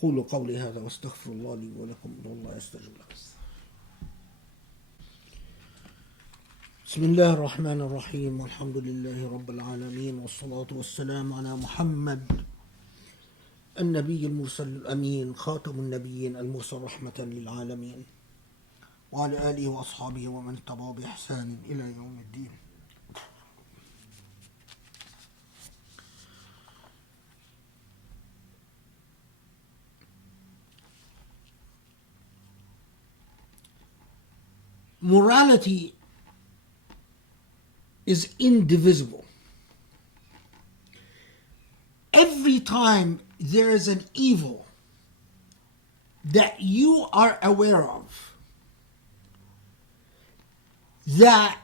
أقول قولي هذا واستغفر الله لي ولكم والله يستجب لكم. بسم الله الرحمن الرحيم والحمد لله رب العالمين والصلاة والسلام على محمد النبي المرسل الأمين خاتم النبيين المرسل رحمة للعالمين وعلى آله وأصحابه ومن اتبعه بإحسان إلى يوم الدين. Morality is indivisible. Every time there is an evil that you are aware of that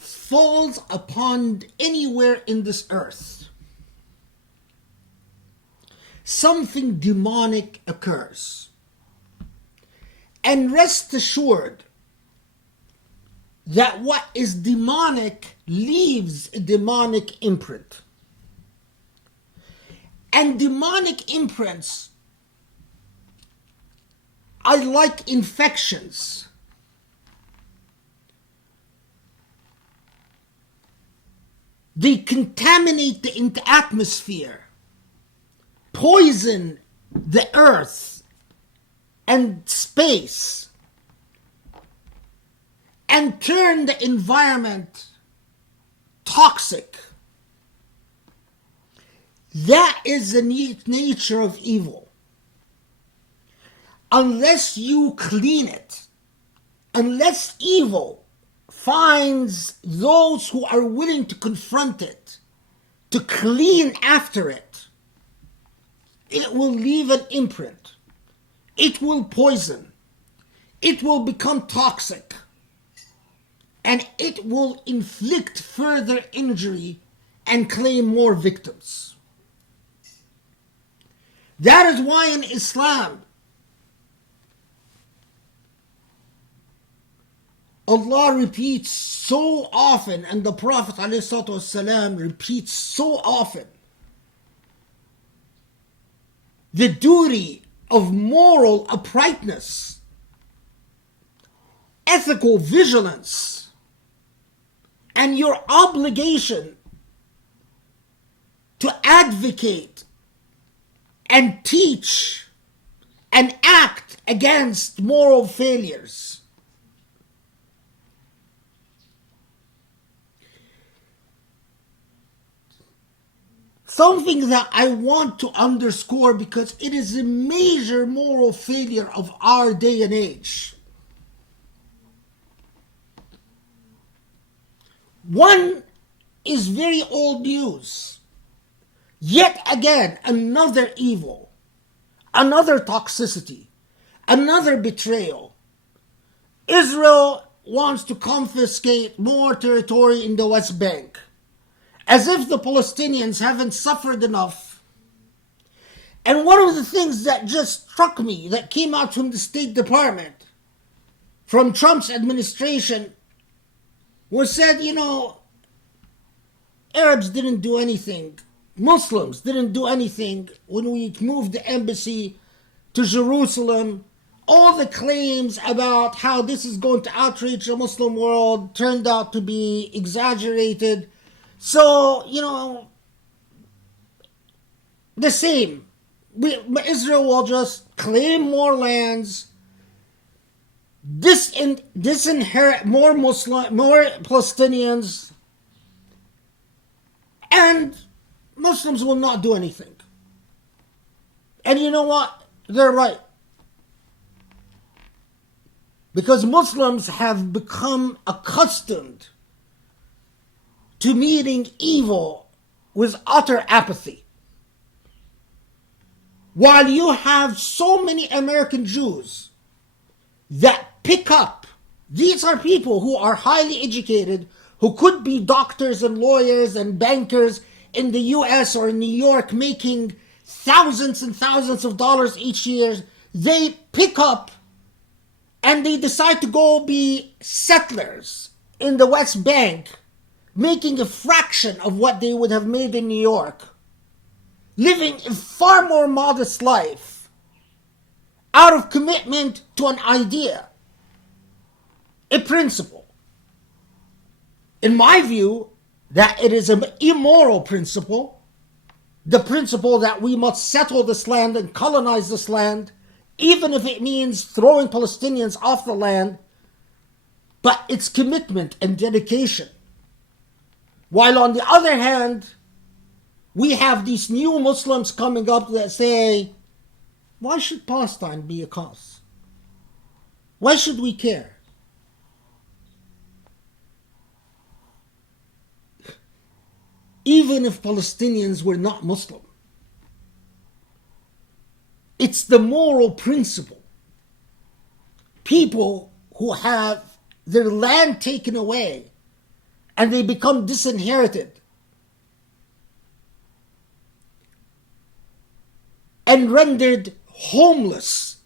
falls upon anywhere in this earth, something demonic occurs. And rest assured that what is demonic leaves a demonic imprint. And demonic imprints are like infections. They contaminate the atmosphere, poison the earth and space, and turn the environment toxic. That is the nature of evil. Unless you clean it, unless evil finds those who are willing to confront it, to clean after it, it will leave an imprint. It will poison. It will become toxic. And it will inflict further injury and claim more victims. That is why in Islam, Allah repeats so often, and the Prophet ﷺ repeats so often, the duty of moral uprightness, ethical vigilance, and your obligation to advocate and teach and act against moral failures. Something that I want to underscore because it is a major moral failure of our day and age. One is very old news. Yet again, another evil, another toxicity, another betrayal. Israel wants to confiscate more territory in the West Bank, as if the Palestinians haven't suffered enough. And one of the things that just struck me, that came out from the State Department, from Trump's administration, was said, Arabs didn't do anything. Muslims didn't do anything when we moved the embassy to Jerusalem. All the claims about how this is going to outrage the Muslim world turned out to be exaggerated. So, the same. Israel will just claim more lands, disinherit more Palestinians, and Muslims will not do anything. And you know what? They're right. Because Muslims have become accustomed to meeting evil with utter apathy. While you have so many American Jews that pick up, these are people who are highly educated, who could be doctors and lawyers and bankers in the US or in New York making thousands and thousands of dollars each year. They pick up and they decide to go be settlers in the West Bank, making a fraction of what they would have made in New York, living a far more modest life out of commitment to an idea, a principle. In my view, that it is an immoral principle, the principle that we must settle this land and colonize this land, even if it means throwing Palestinians off the land, but it's commitment and dedication. While on the other hand, we have these new Muslims coming up that say, why should Palestine be a cause? Why should we care? Even if Palestinians were not Muslim, it's the moral principle. People who have their land taken away and they become disinherited and rendered homeless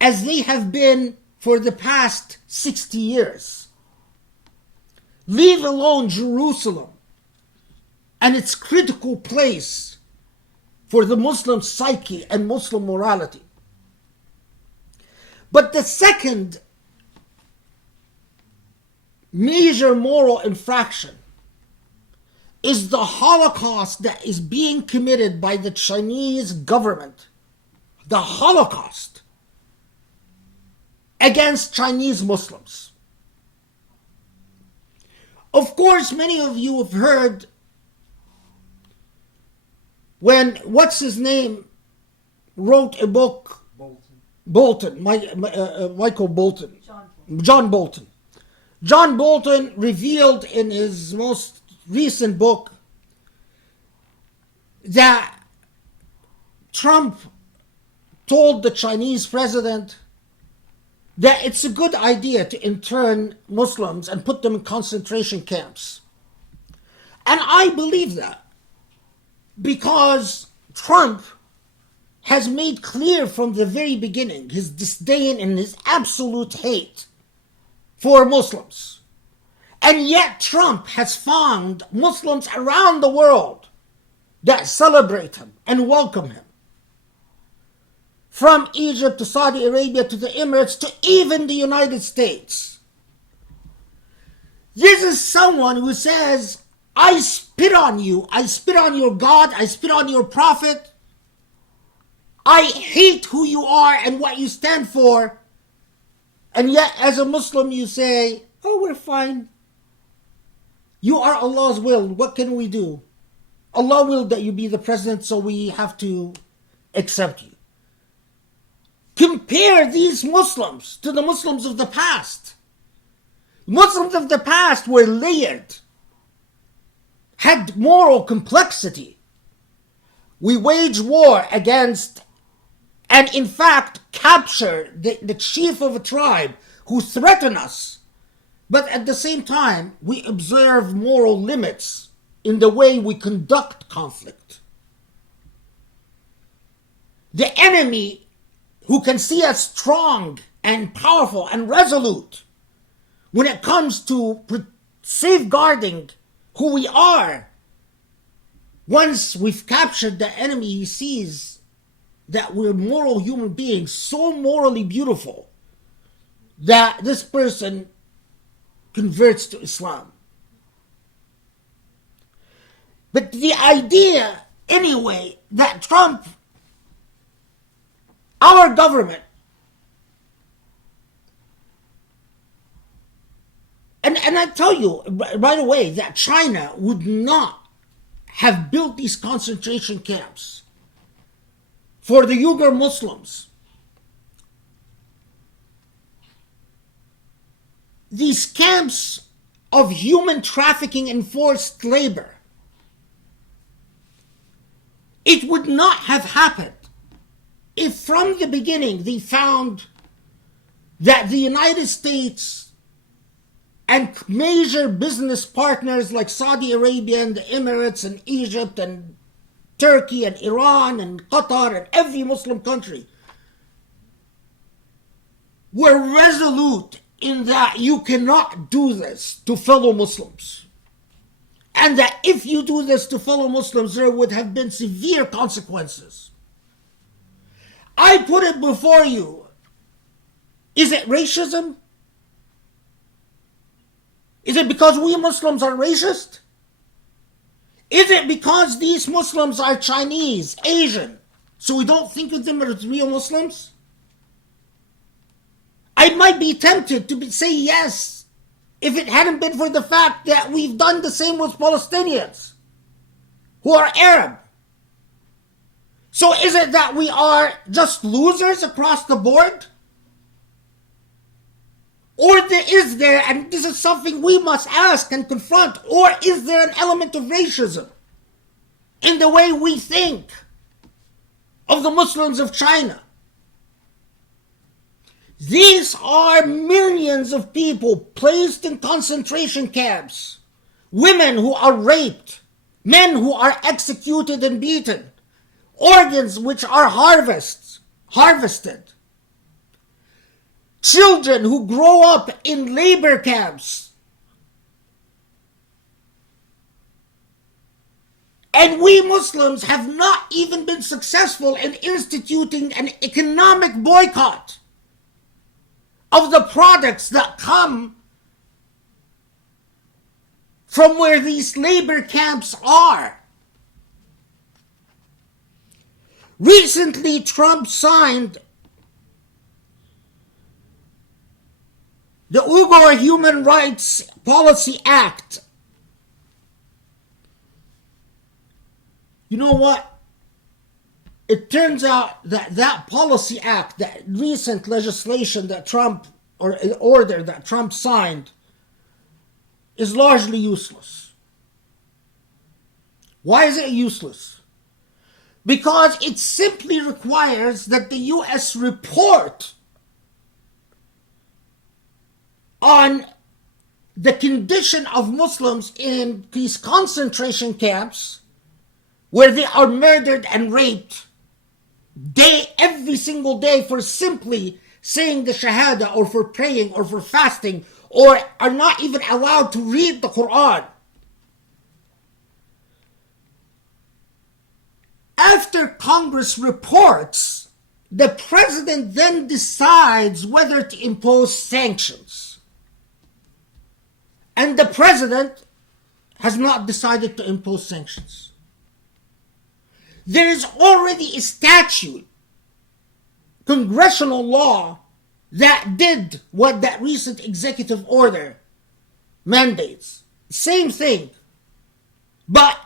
as they have been for the past 60 years. Leave alone Jerusalem and its critical place for the Muslim psyche and Muslim morality. But the second major moral infraction is the Holocaust that is being committed by the Chinese government. The Holocaust against Chinese Muslims. Of course, many of you have heard when, what's his name, wrote a book, Michael Bolton. John Bolton. John Bolton revealed in his most recent book that Trump told the Chinese president that it's a good idea to intern Muslims and put them in concentration camps. And I believe that because Trump has made clear from the very beginning his disdain and his absolute hate for Muslims. And yet Trump has found Muslims around the world that celebrate him and welcome him. From Egypt to Saudi Arabia to the Emirates to even the United States. This is someone who says, I spit on you, I spit on your God, I spit on your prophet. I hate who you are and what you stand for. And yet as a Muslim you say, oh, we're fine. You are Allah's will. What can we do? Allah willed that you be the president, so we have to accept you. Compare these Muslims to the Muslims of the past. Muslims of the past were layered, had moral complexity. We wage war against, and in fact capture the chief of a tribe who threaten us. But at the same time, we observe moral limits in the way we conduct conflict. The enemy who can see us strong and powerful and resolute when it comes to safeguarding who we are, once we've captured the enemy, he sees that we're moral human beings, so morally beautiful that this person converts to Islam. But the idea, anyway, that Trump, our government, And I tell you right away that China would not have built these concentration camps for the Uyghur Muslims. These camps of human trafficking and forced labor, it would not have happened if from the beginning they found that the United States and major business partners like Saudi Arabia and the Emirates and Egypt and Turkey and Iran and Qatar and every Muslim country were resolute in that you cannot do this to fellow Muslims. And that if you do this to fellow Muslims, there would have been severe consequences. I put it before you. Is it racism? Is it because we Muslims are racist? Is it because these Muslims are Chinese, Asian, so we don't think of them as real Muslims? I might be tempted to say yes if it hadn't been for the fact that we've done the same with Palestinians who are Arab. So is it that we are just losers across the board? Or is there, and this is something we must ask and confront, or is there an element of racism in the way we think of the Muslims of China? These are millions of people placed in concentration camps, women who are raped, men who are executed and beaten, organs which are harvested, children who grow up in labor camps. And we Muslims have not even been successful in instituting an economic boycott of the products that come from where these labor camps are. Recently, Trump signed the Uyghur Human Rights Policy Act. You know what? It turns out that that policy act, that recent legislation that Trump, or order that Trump signed, is largely useless. Why is it useless? Because it simply requires that the U.S. report on the condition of Muslims in these concentration camps where they are murdered and raped every single day for simply saying the Shahada or for praying or for fasting, or are not even allowed to read the Quran. After Congress reports, the president then decides whether to impose sanctions. And the president has not decided to impose sanctions. There is already a statute, congressional law, that did what that recent executive order mandates. Same thing. But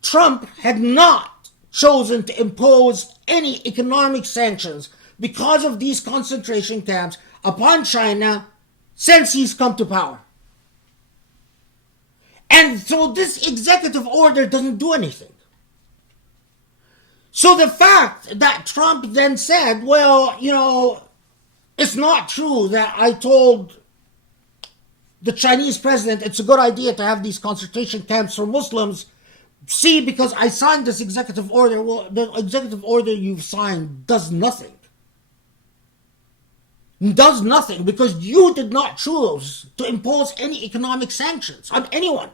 Trump had not chosen to impose any economic sanctions because of these concentration camps upon China since he's come to power. And so this executive order doesn't do anything. So the fact that Trump then said, well, it's not true that I told the Chinese president it's a good idea to have these concentration camps for Muslims. See, because I signed this executive order. Well, the executive order you've signed does nothing. Does nothing because you did not choose to impose any economic sanctions on anyone.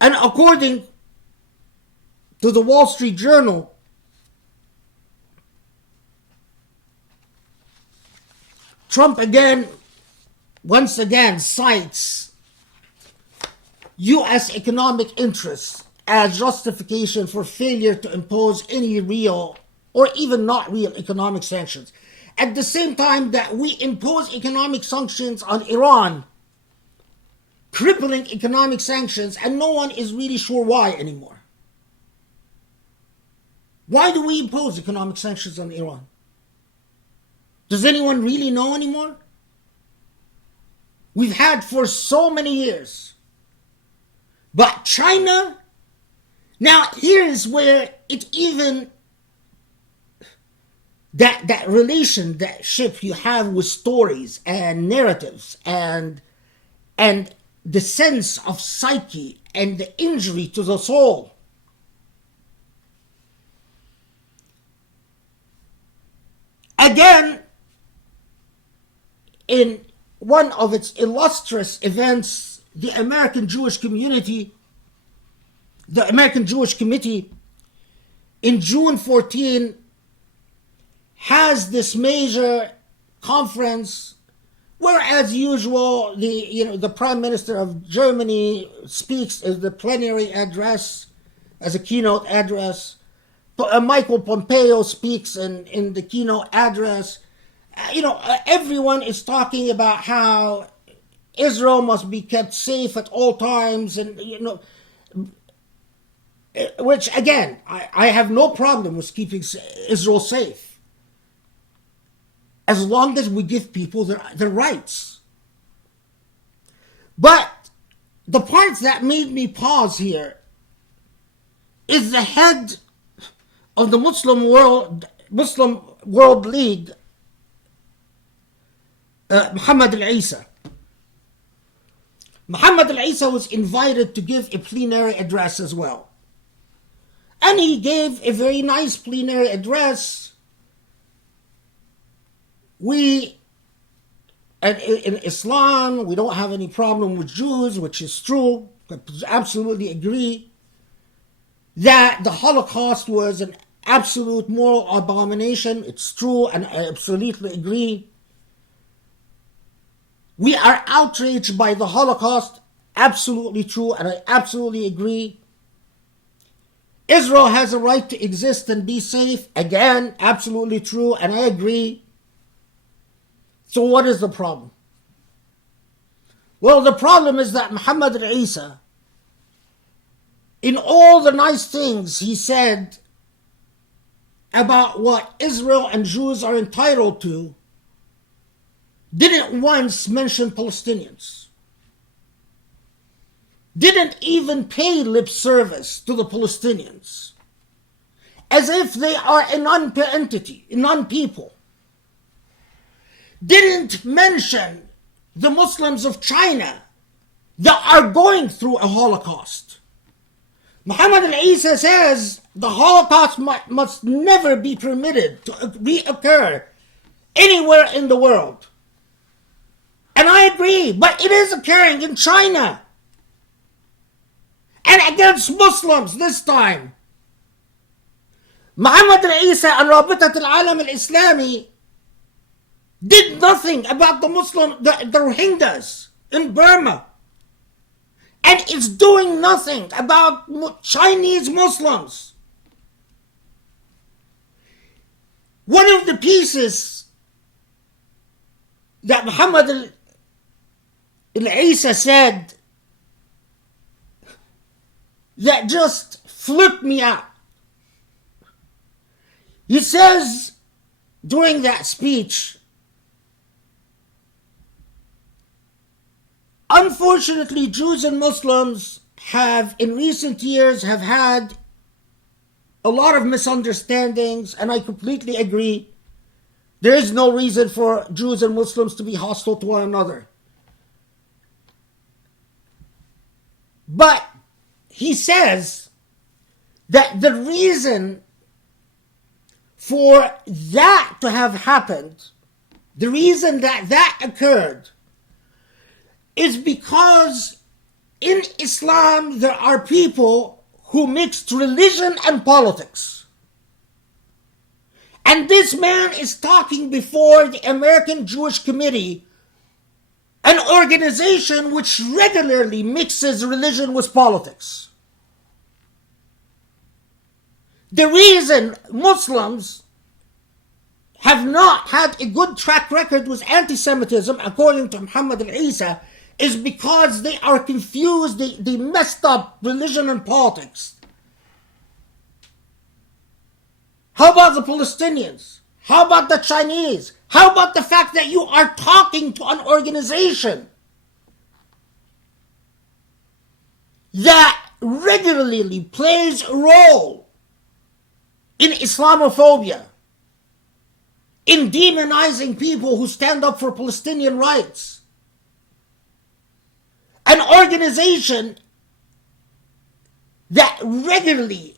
And according to the Wall Street Journal, Trump once again cites U.S. economic interests as justification for failure to impose any real or even not real economic sanctions. at the same time that we impose economic sanctions on Iran, crippling economic sanctions, and no one is really sure why anymore. Why do we impose economic sanctions on Iran? Does anyone really know anymore? We've had for so many years. But China, now here's where it even, that relationship you have with stories and narratives and the sense of psyche and the injury to the soul. Again, in one of its illustrious events, the American Jewish Committee, in June 14, has this major conference where, as usual, the Prime Minister of Germany speaks as the plenary address, as a keynote address. Michael Pompeo speaks in the keynote address. Everyone is talking about how Israel must be kept safe at all times, and which again, I have no problem with keeping Israel safe, as long as we give people their rights. But the part that made me pause here is the head of the Muslim World League, Muhammad al-Isa. Muhammad al-Isa was invited to give a plenary address as well. And he gave a very nice plenary address. In Islam, we don't have any problem with Jews, which is true. I absolutely agree that the Holocaust was an absolute moral abomination. It's true, and I absolutely agree. We are outraged by the Holocaust. Absolutely true, and I absolutely agree. Israel has a right to exist and be safe. Again, absolutely true, and I agree. So what is the problem? Well, the problem is that Muhammad al-Isa, in all the nice things he said about what Israel and Jews are entitled to, didn't once mention Palestinians. Didn't even pay lip service to the Palestinians, as if they are a non-entity, a non-people. Didn't mention the Muslims of China that are going through a Holocaust. Muhammad al-Isa says the Holocaust must never be permitted to reoccur anywhere in the world. And I agree, but it is occurring in China. And against Muslims this time. Muhammad al-Isa and Rabitat al-Alam al-Islami did nothing about the Rohingyas in Burma. And it's doing nothing about Chinese Muslims. One of the pieces that Muhammad al-Isa said that just flipped me out. He says during that speech, unfortunately, Jews and Muslims have in recent years have had a lot of misunderstandings, and I completely agree. There is no reason for Jews and Muslims to be hostile to one another. But he says that the reason for that to have happened, the reason that occurred, is because in Islam there are people who mixed religion and politics. And this man is talking before the American Jewish Committee, an organization which regularly mixes religion with politics. The reason Muslims have not had a good track record with anti-Semitism, according to Muhammad al-Isa, is because they are confused, they messed up religion and politics. How about the Palestinians? How about the Chinese? How about the fact that you are talking to an organization that regularly plays a role in Islamophobia, in demonizing people who stand up for Palestinian rights? An organization that regularly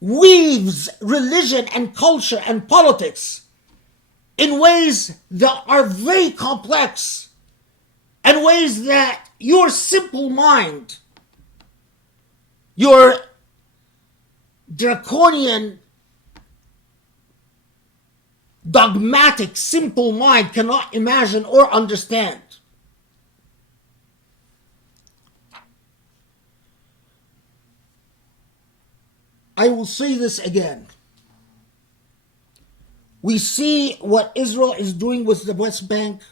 weaves religion and culture and politics in ways that are very complex and ways that your simple mind, your draconian, dogmatic, simple mind cannot imagine or understand. I will say this again. We see what Israel is doing with the West Bank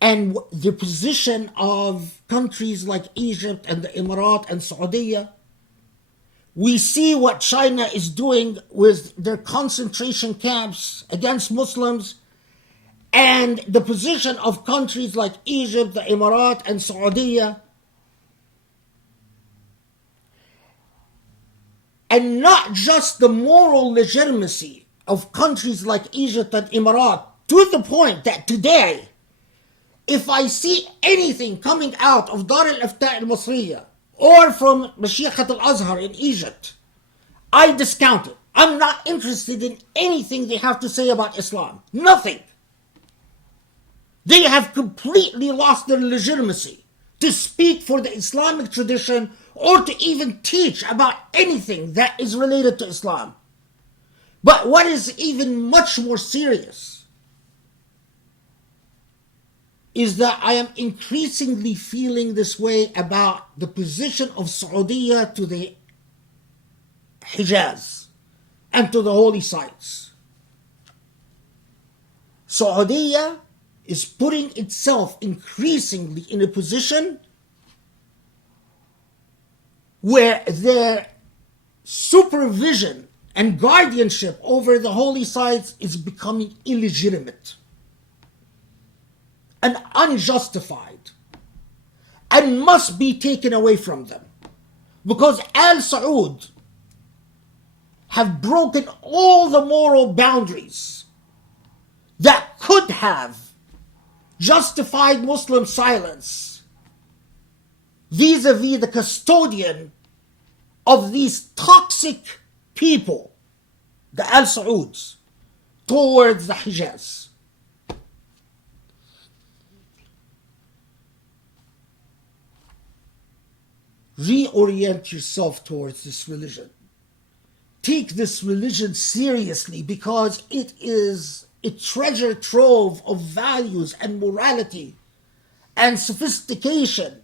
and the position of countries like Egypt and the Emirates and Saudi. We see what China is doing with their concentration camps against Muslims and the position of countries like Egypt, the Emirates and Saudi. And not just the moral legitimacy of countries like Egypt and Emirates, to the point that today, if I see anything coming out of Dar al-Ifta al-Masriya or from Mashiachat al-Azhar in Egypt, I discount it. I'm not interested in anything they have to say about Islam. Nothing. They have completely lost their legitimacy to speak for the Islamic tradition or to even teach about anything that is related to Islam. But what is even much more serious is that I am increasingly feeling this way about the position of Saudi to the Hijaz and to the holy sites. Saudi is putting itself increasingly in a position where their supervision and guardianship over the holy sites is becoming illegitimate and unjustified and must be taken away from them, because Al Saud have broken all the moral boundaries that could have justified Muslim silence vis-a-vis the custodian of these toxic people, the Al Sauds, towards the Hijaz. Reorient yourself towards this religion. Take this religion seriously, because it is a treasure trove of values and morality and sophistication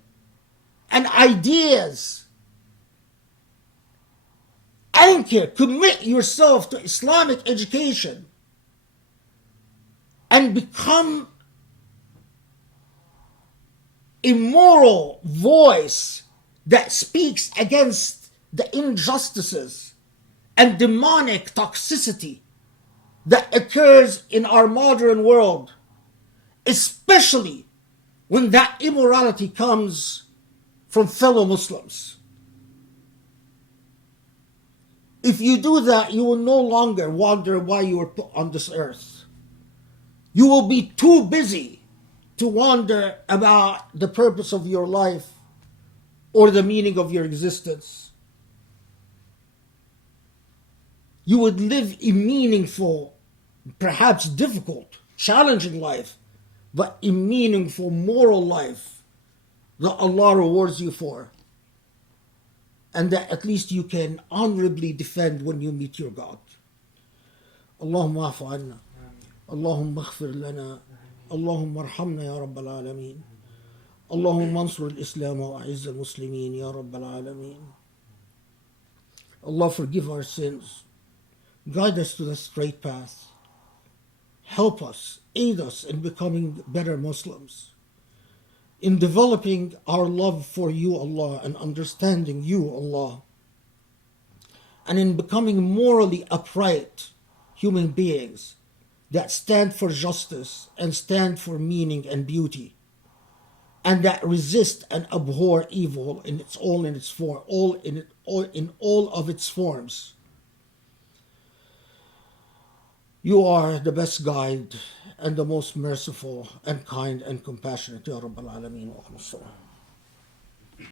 and ideas. Anchor, commit yourself to Islamic education and become a moral voice that speaks against the injustices and demonic toxicity that occurs in our modern world, especially when that immorality comes from fellow Muslims. If you do that, you will no longer wonder why you were put on this earth. You will be too busy to wonder about the purpose of your life or the meaning of your existence. You would live a meaningful, perhaps difficult, challenging life, but a meaningful moral life that Allah rewards you for, and that at least you can honorably defend when you meet your God. Allahumma afu anna, Allahumma aghfir lana, Allahumma arhamna ya Rabbal Alameen, Allahumma ansur al-Islam wa a'izz al-Muslimin ya Rabbal Alameen. Allah, forgive our sins, Guide us to the straight path. Help us, aid us in becoming better Muslims, in developing our love for you, Allah, and understanding you, Allah, and in becoming morally upright human beings that stand for justice and stand for meaning and beauty, and that resist and abhor evil in its form, in all of its forms. You are the best guide and the most merciful and kind and compassionate. Ya Rabbal Alameen wa